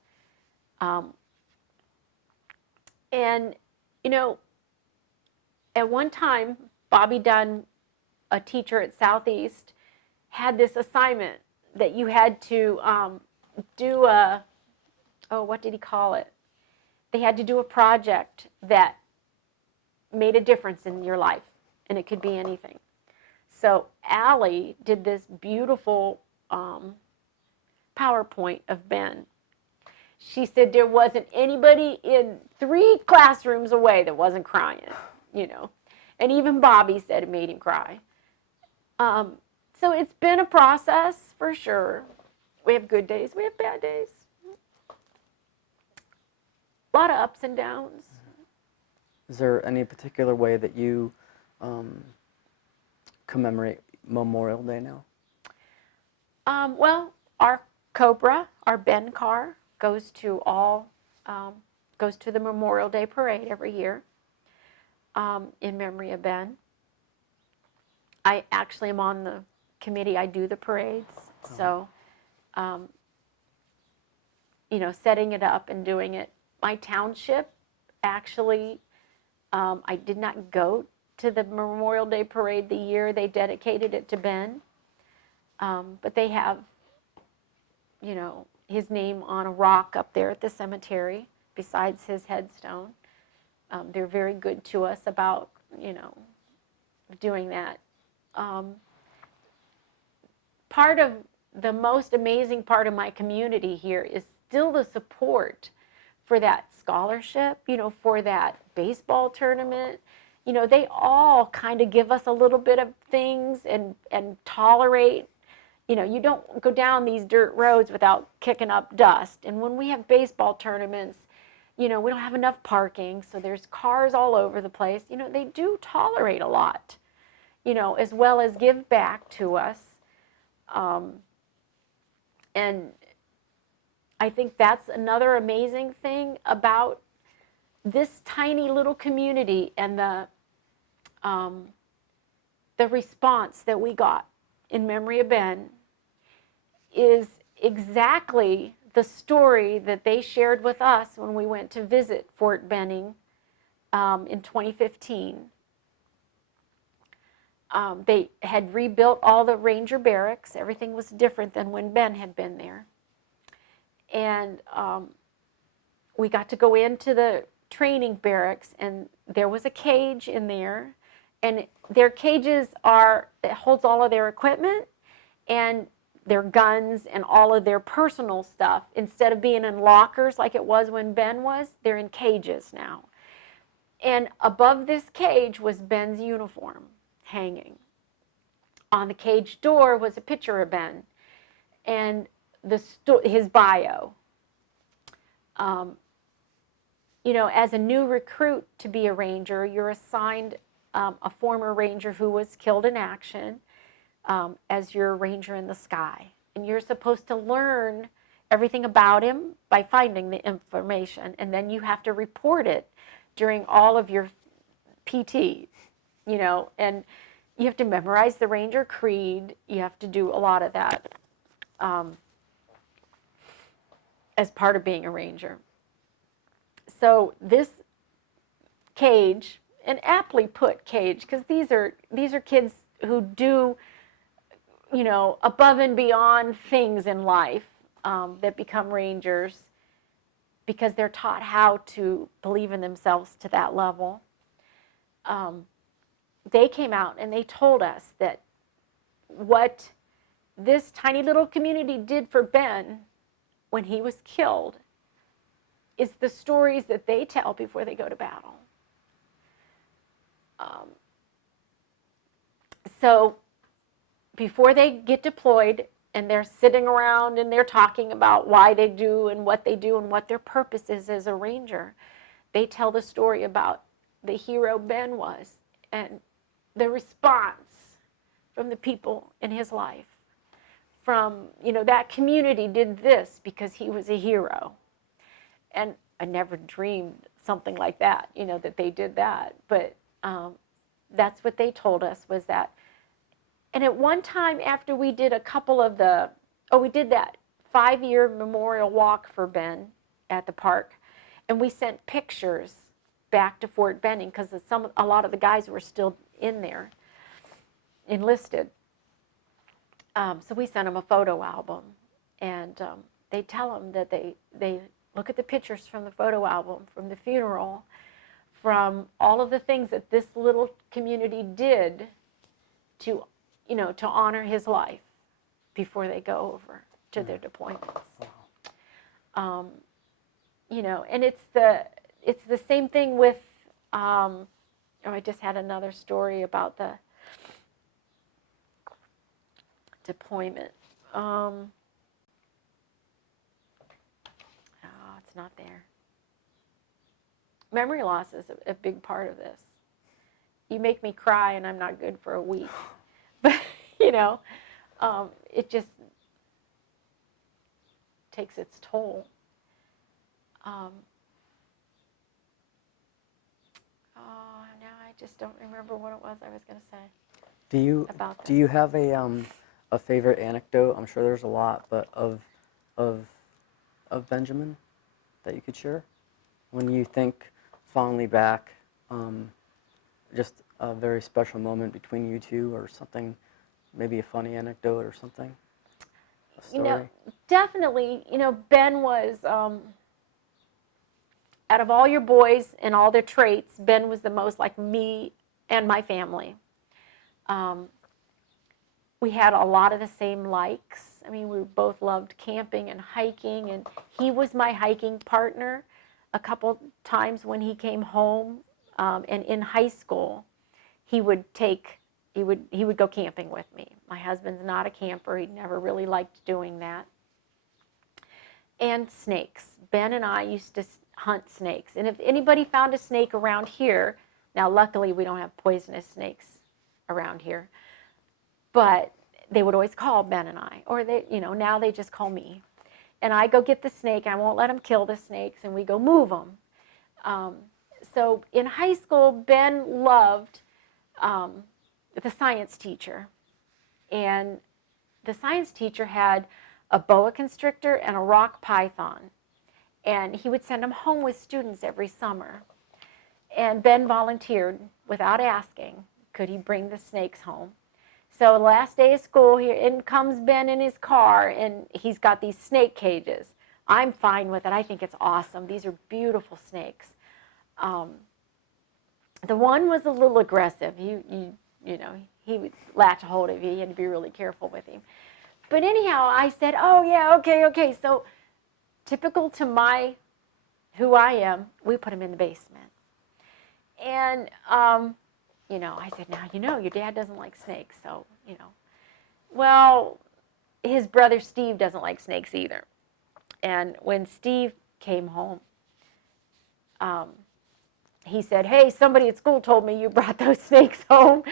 And, you know, at one time, Bobby Dunn, a teacher at Southeast, had this assignment that you had to do a, what did he call it? They had to do a project that made a difference in your life, and it could be anything. So Allie did this beautiful PowerPoint of Ben. She said there wasn't anybody in 3 classrooms away that wasn't crying, you know. And even Bobby said it made him cry. So it's been a process for sure. We have good days, we have bad days. A lot of ups and downs. Is there any particular way that you commemorate Memorial Day now? Well, our Cobra, our Ben car, goes to the Memorial Day parade every year in memory of Ben. I actually am on the committee. I do the parades, so you know, setting it up and doing it. My township, actually, I did not go to the Memorial Day parade the year they dedicated it to Ben, but they have, you know, his name on a rock up there at the cemetery besides his headstone. They're very good to us about, you know, doing that. Part of the most amazing part of my community here is still the support for that scholarship, you know, for that baseball tournament. You know, they all kind of give us a little bit of things and tolerate. You know, you don't go down these dirt roads without kicking up dust. And when we have baseball tournaments, you know, we don't have enough parking, so there's cars all over the place. You know, they do tolerate a lot, you know, as well as give back to us. And I think that's another amazing thing about this tiny little community and the response that we got in memory of Ben is exactly the story that they shared with us when we went to visit Fort Benning in 2015. They had rebuilt all the Ranger barracks. Everything was different than when Ben had been there. And we got to go into the training barracks, and there was a cage in there. And their cages it holds all of their equipment and their guns and all of their personal stuff. Instead of being in lockers like it was when Ben was, they're in cages now. And above this cage was Ben's uniform hanging. On the cage door was a picture of Ben and his bio. You know, as a new recruit to be a Ranger, you're assigned a former Ranger who was killed in action as your Ranger in the sky. And you're supposed to learn everything about him by finding the information, and then you have to report it during all of your PT, you know. And you have to memorize the Ranger Creed. You have to do a lot of that as part of being a Ranger. So this cage, and aptly put cage, because these are kids who do, you know, above and beyond things in life that become Rangers because they're taught how to believe in themselves to that level. They came out and they told us that what this tiny little community did for Ben when he was killed is the stories that they tell before they go to battle. So before they get deployed and they're sitting around and they're talking about why they do and what their purpose is as a Ranger, they tell the story about the hero Ben was and the response from the people in his life. From, you know, that community did this because he was a hero. And I never dreamed something like that, you know, that they did that. But that's what they told us was that. And at one time after we did a couple of we did that 5-year memorial walk for Ben at the park. And we sent pictures back to Fort Benning because a lot of the guys were still in there, enlisted. So we sent them a photo album. And they tell them that they look at the pictures from the photo album, from the funeral, from all of the things that this little community did to, you know, to honor his life before they go over to their deployments. You know, and it's the same thing with. I just had another story about the deployment. It's not there. Memory loss is a big part of this. You make me cry and I'm not good for a week. But, you know, it just takes its toll. Now I just don't remember what it was I was going to say. Do you have a favorite anecdote? I'm sure there's a lot, but of Benjamin that you could share when you think fondly back, just a very special moment between you two, or something, maybe a funny anecdote or something. A story. You know, definitely. You know, Ben was. Out of all your boys and all their traits, Ben was the most like me and my family. We had a lot of the same likes. I mean, we both loved camping and hiking, and he was my hiking partner a couple times when he came home. And in high school, he would go camping with me. My husband's not a camper. He never really liked doing that. And snakes. Ben and I used to hunt snakes. And if anybody found a snake around here, now luckily we don't have poisonous snakes around here, but they would always call Ben and I, or they, you know, now they just call me. And I go get the snake, I won't let them kill the snakes, and we go move them. So in high school, Ben loved the science teacher. And the science teacher had a boa constrictor and a rock python. And he would send them home with students every summer. And Ben volunteered without asking, could he bring the snakes home? So the last day of school, here in comes Ben in his car, and he's got these snake cages. I'm fine with it. I think it's awesome. These are beautiful snakes. The one was a little aggressive. You know, he would latch a hold of you. You had to be really careful with him. But anyhow, I said, oh, yeah, okay. So typical to who I am, we put him in the basement. And, you know, I said, now, you know, your dad doesn't like snakes, so, you know. Well, his brother Steve doesn't like snakes either. And when Steve came home, he said, hey, somebody at school told me you brought those snakes home.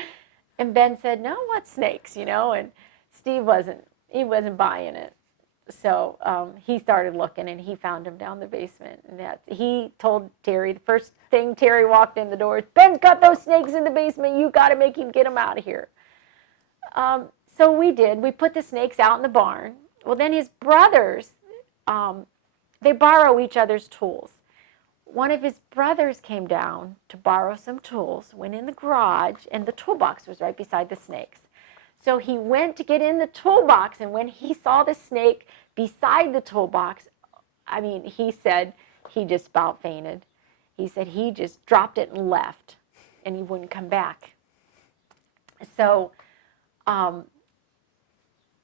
And Ben said, no, what snakes, you know? And Steve wasn't buying it. So he started looking, and he found him down the basement. And he told Terry, the first thing Terry walked in the door is, Ben's got those snakes in the basement. You got to make him get them out of here. So we did. We put the snakes out in the barn. Well, then his brothers, they borrow each other's tools. One of his brothers came down to borrow some tools, went in the garage, and the toolbox was right beside the snakes. So he went to get in the toolbox, and when he saw the snake beside the toolbox, I mean, he said he just about fainted. He said he just dropped it and left, and he wouldn't come back. So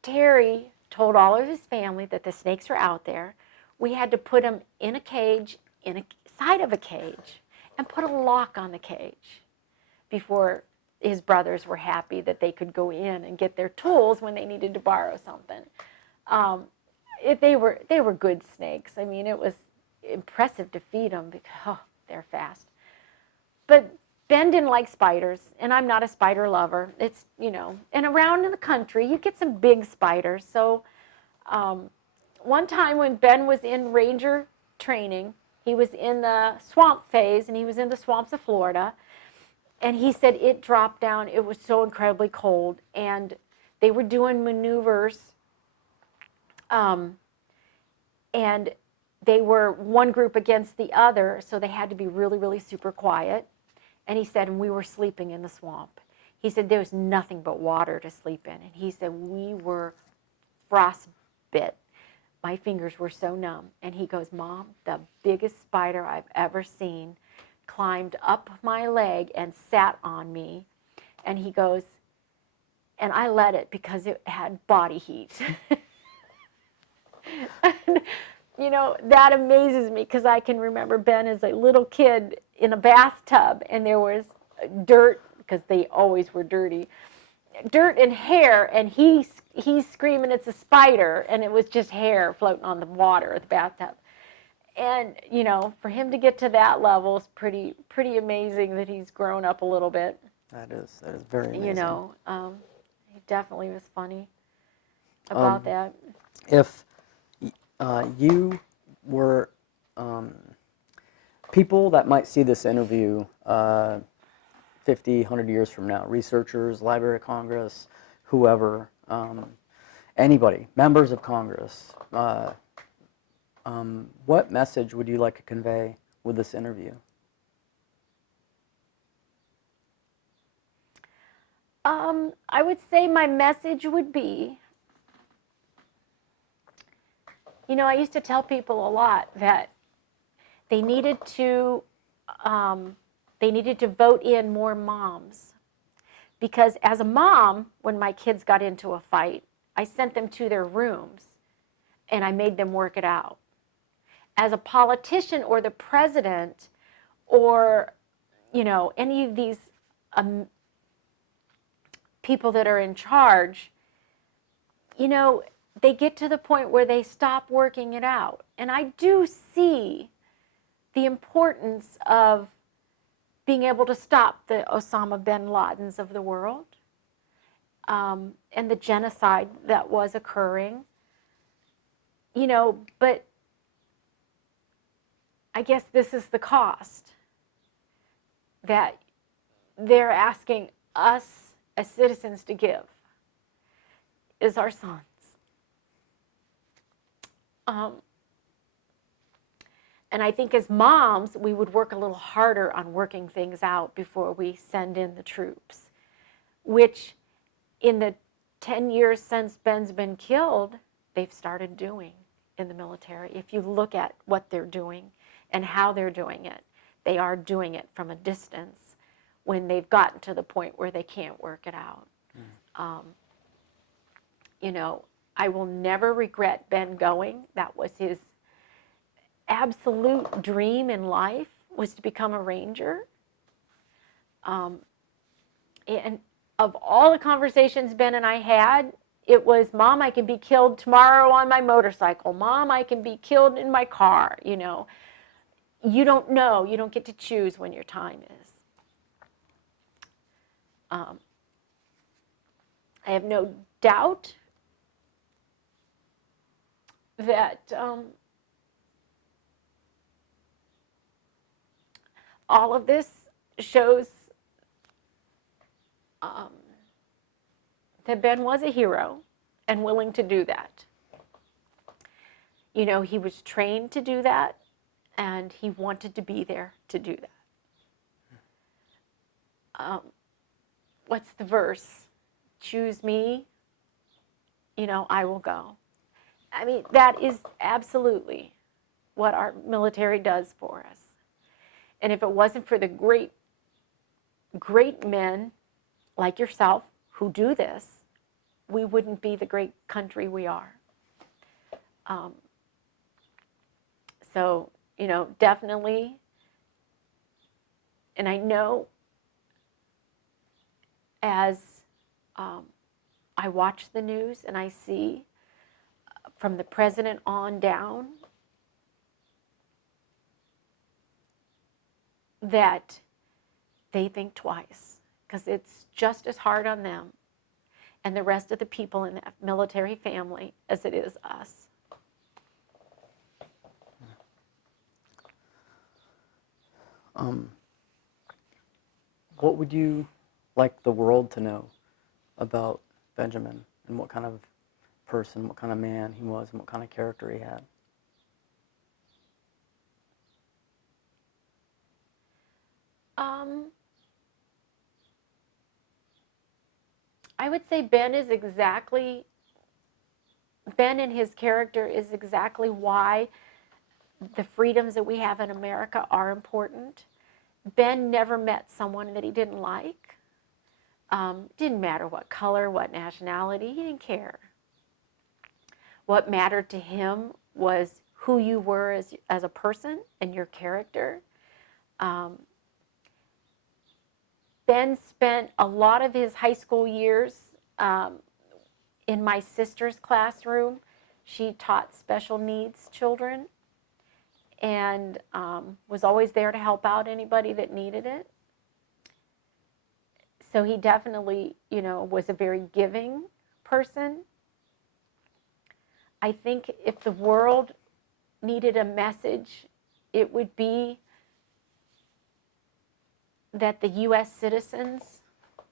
Terry told all of his family that the snakes were out there. We had to put them in a cage, inside of a cage, and put a lock on the cage before his brothers were happy that they could go in and get their tools when they needed to borrow something. They were good snakes. I mean, it was impressive to feed them because they're fast. But Ben didn't like spiders, and I'm not a spider lover. It's, and around in the country, you get some big spiders. So one time when Ben was in Ranger training, he was in the swamp phase, and he was in the swamps of Florida, and he said it dropped down. It was so incredibly cold, and they were doing maneuvers, and they were one group against the other, so they had to be really, really super quiet. And he said, and we were sleeping in the swamp. He said there was nothing but water to sleep in. And he said we were frostbit. My fingers were so numb. And he goes, Mom, the biggest spider I've ever seen climbed up my leg and sat on me. And he goes, and I let it because it had body heat. And, that amazes me because I can remember Ben as a little kid in a bathtub, and there was dirt, because they always were dirty, dirt and hair, and he's screaming it's a spider, and it was just hair floating on the water of the bathtub. And, for him to get to that level is pretty amazing that he's grown up a little bit. That is very amazing. He definitely was funny about that. If you were people that might see this interview 50, 100 years from now, researchers, Library of Congress, whoever, anybody, members of Congress, what message would you like to convey with this interview? I would say my message would be, I used to tell people a lot that they needed to vote in more moms, because as a mom, when my kids got into a fight, I sent them to their rooms and I made them work it out. As a politician or the president or any of these people that are in charge, they get to the point where they stop working it out. And I do see the importance of being able to stop the Osama bin Ladens of the world, and the genocide that was occurring. But I guess this is the cost that they're asking us as citizens to give, is our sons. And I think as moms, we would work a little harder on working things out before we send in the troops, which in the 10 years since Ben's been killed, they've started doing in the military. If you look at what they're doing and how they're doing it, they are doing it from a distance when they've gotten to the point where they can't work it out. I will never regret Ben going. That was his absolute dream in life, was to become a ranger. And of all the conversations Ben and I had, it was, Mom, I can be killed tomorrow on my motorcycle. Mom, I can be killed in my car. You don't know. You don't get to choose when your time is. I have no doubt that all of this shows that Ben was a hero and willing to do that. You know, he was trained to do that, and he wanted to be there to do that. What's the verse? Choose me, you know, I will go. I mean, that is absolutely what our military does for us. And if it wasn't for the great, great men like yourself who do this, we wouldn't be the great country we are. So, you know, definitely, and I know as I watch the news and I see from the president on down that they think twice, because it's just as hard on them and the rest of the people in that military family as it is us. What would you like the world to know about Benjamin and what kind of person, what kind of man he was, and what kind of character he had? I would say Ben and his character is exactly why the freedoms that we have in America are important. Ben never met someone that he didn't like. Didn't matter what color, what nationality, he didn't care. What mattered to him was who you were as a person and your character. Ben spent a lot of his high school years in my sister's classroom. She taught special needs children and was always there to help out anybody that needed it. So he definitely, you know, was a very giving person. I think if the world needed a message, it would be that the U.S. citizens,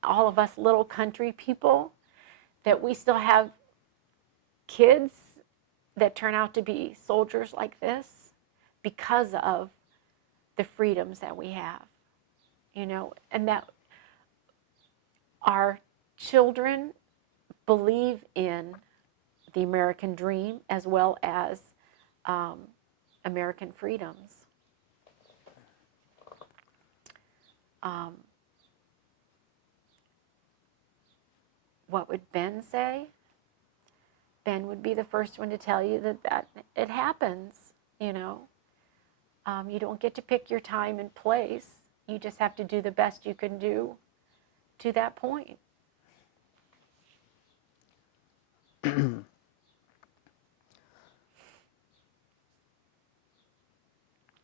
all of us little country people, that we still have kids that turn out to be soldiers like this because of the freedoms that we have, you know, and that our children believe in the American dream as well as American freedoms. What would Ben say? Ben would be the first one to tell you that it happens, you know. You don't get to pick your time and place. You just have to do the best you can do to that point. Is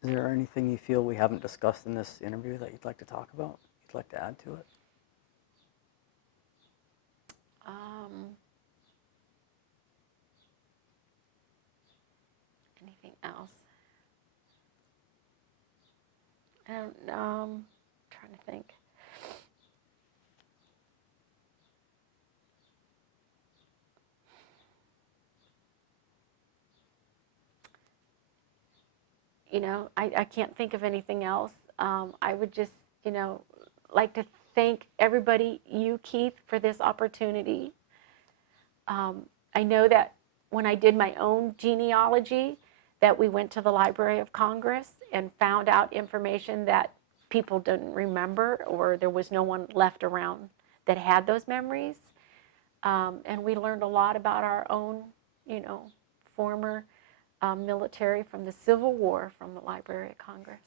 there anything you feel we haven't discussed in this interview that you'd like to talk about? You'd like to add to it? Anything else? I'm trying to think. You know, I can't think of anything else. I would just, you know, like to thank everybody, you, Keith, for this opportunity. I know that when I did my own genealogy, that we went to the Library of Congress and found out information that people didn't remember, or there was no one left around that had those memories. And we learned a lot about our own, you know, former military from the Civil War from the Library of Congress.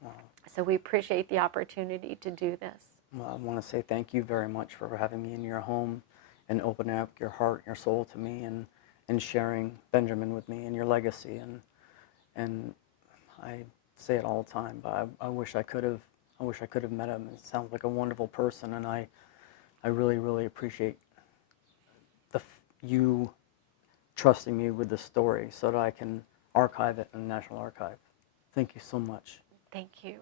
Wow. So we appreciate the opportunity to do this. Well, I want to say thank you very much for having me in your home and opening up your heart and your soul to me and sharing Benjamin with me and your legacy. And I say it all the time, but I wish I could have met him. It sounds like a wonderful person, and I really, really appreciate you trusting me with this story so that I can archive it in the National Archive. Thank you so much. Thank you.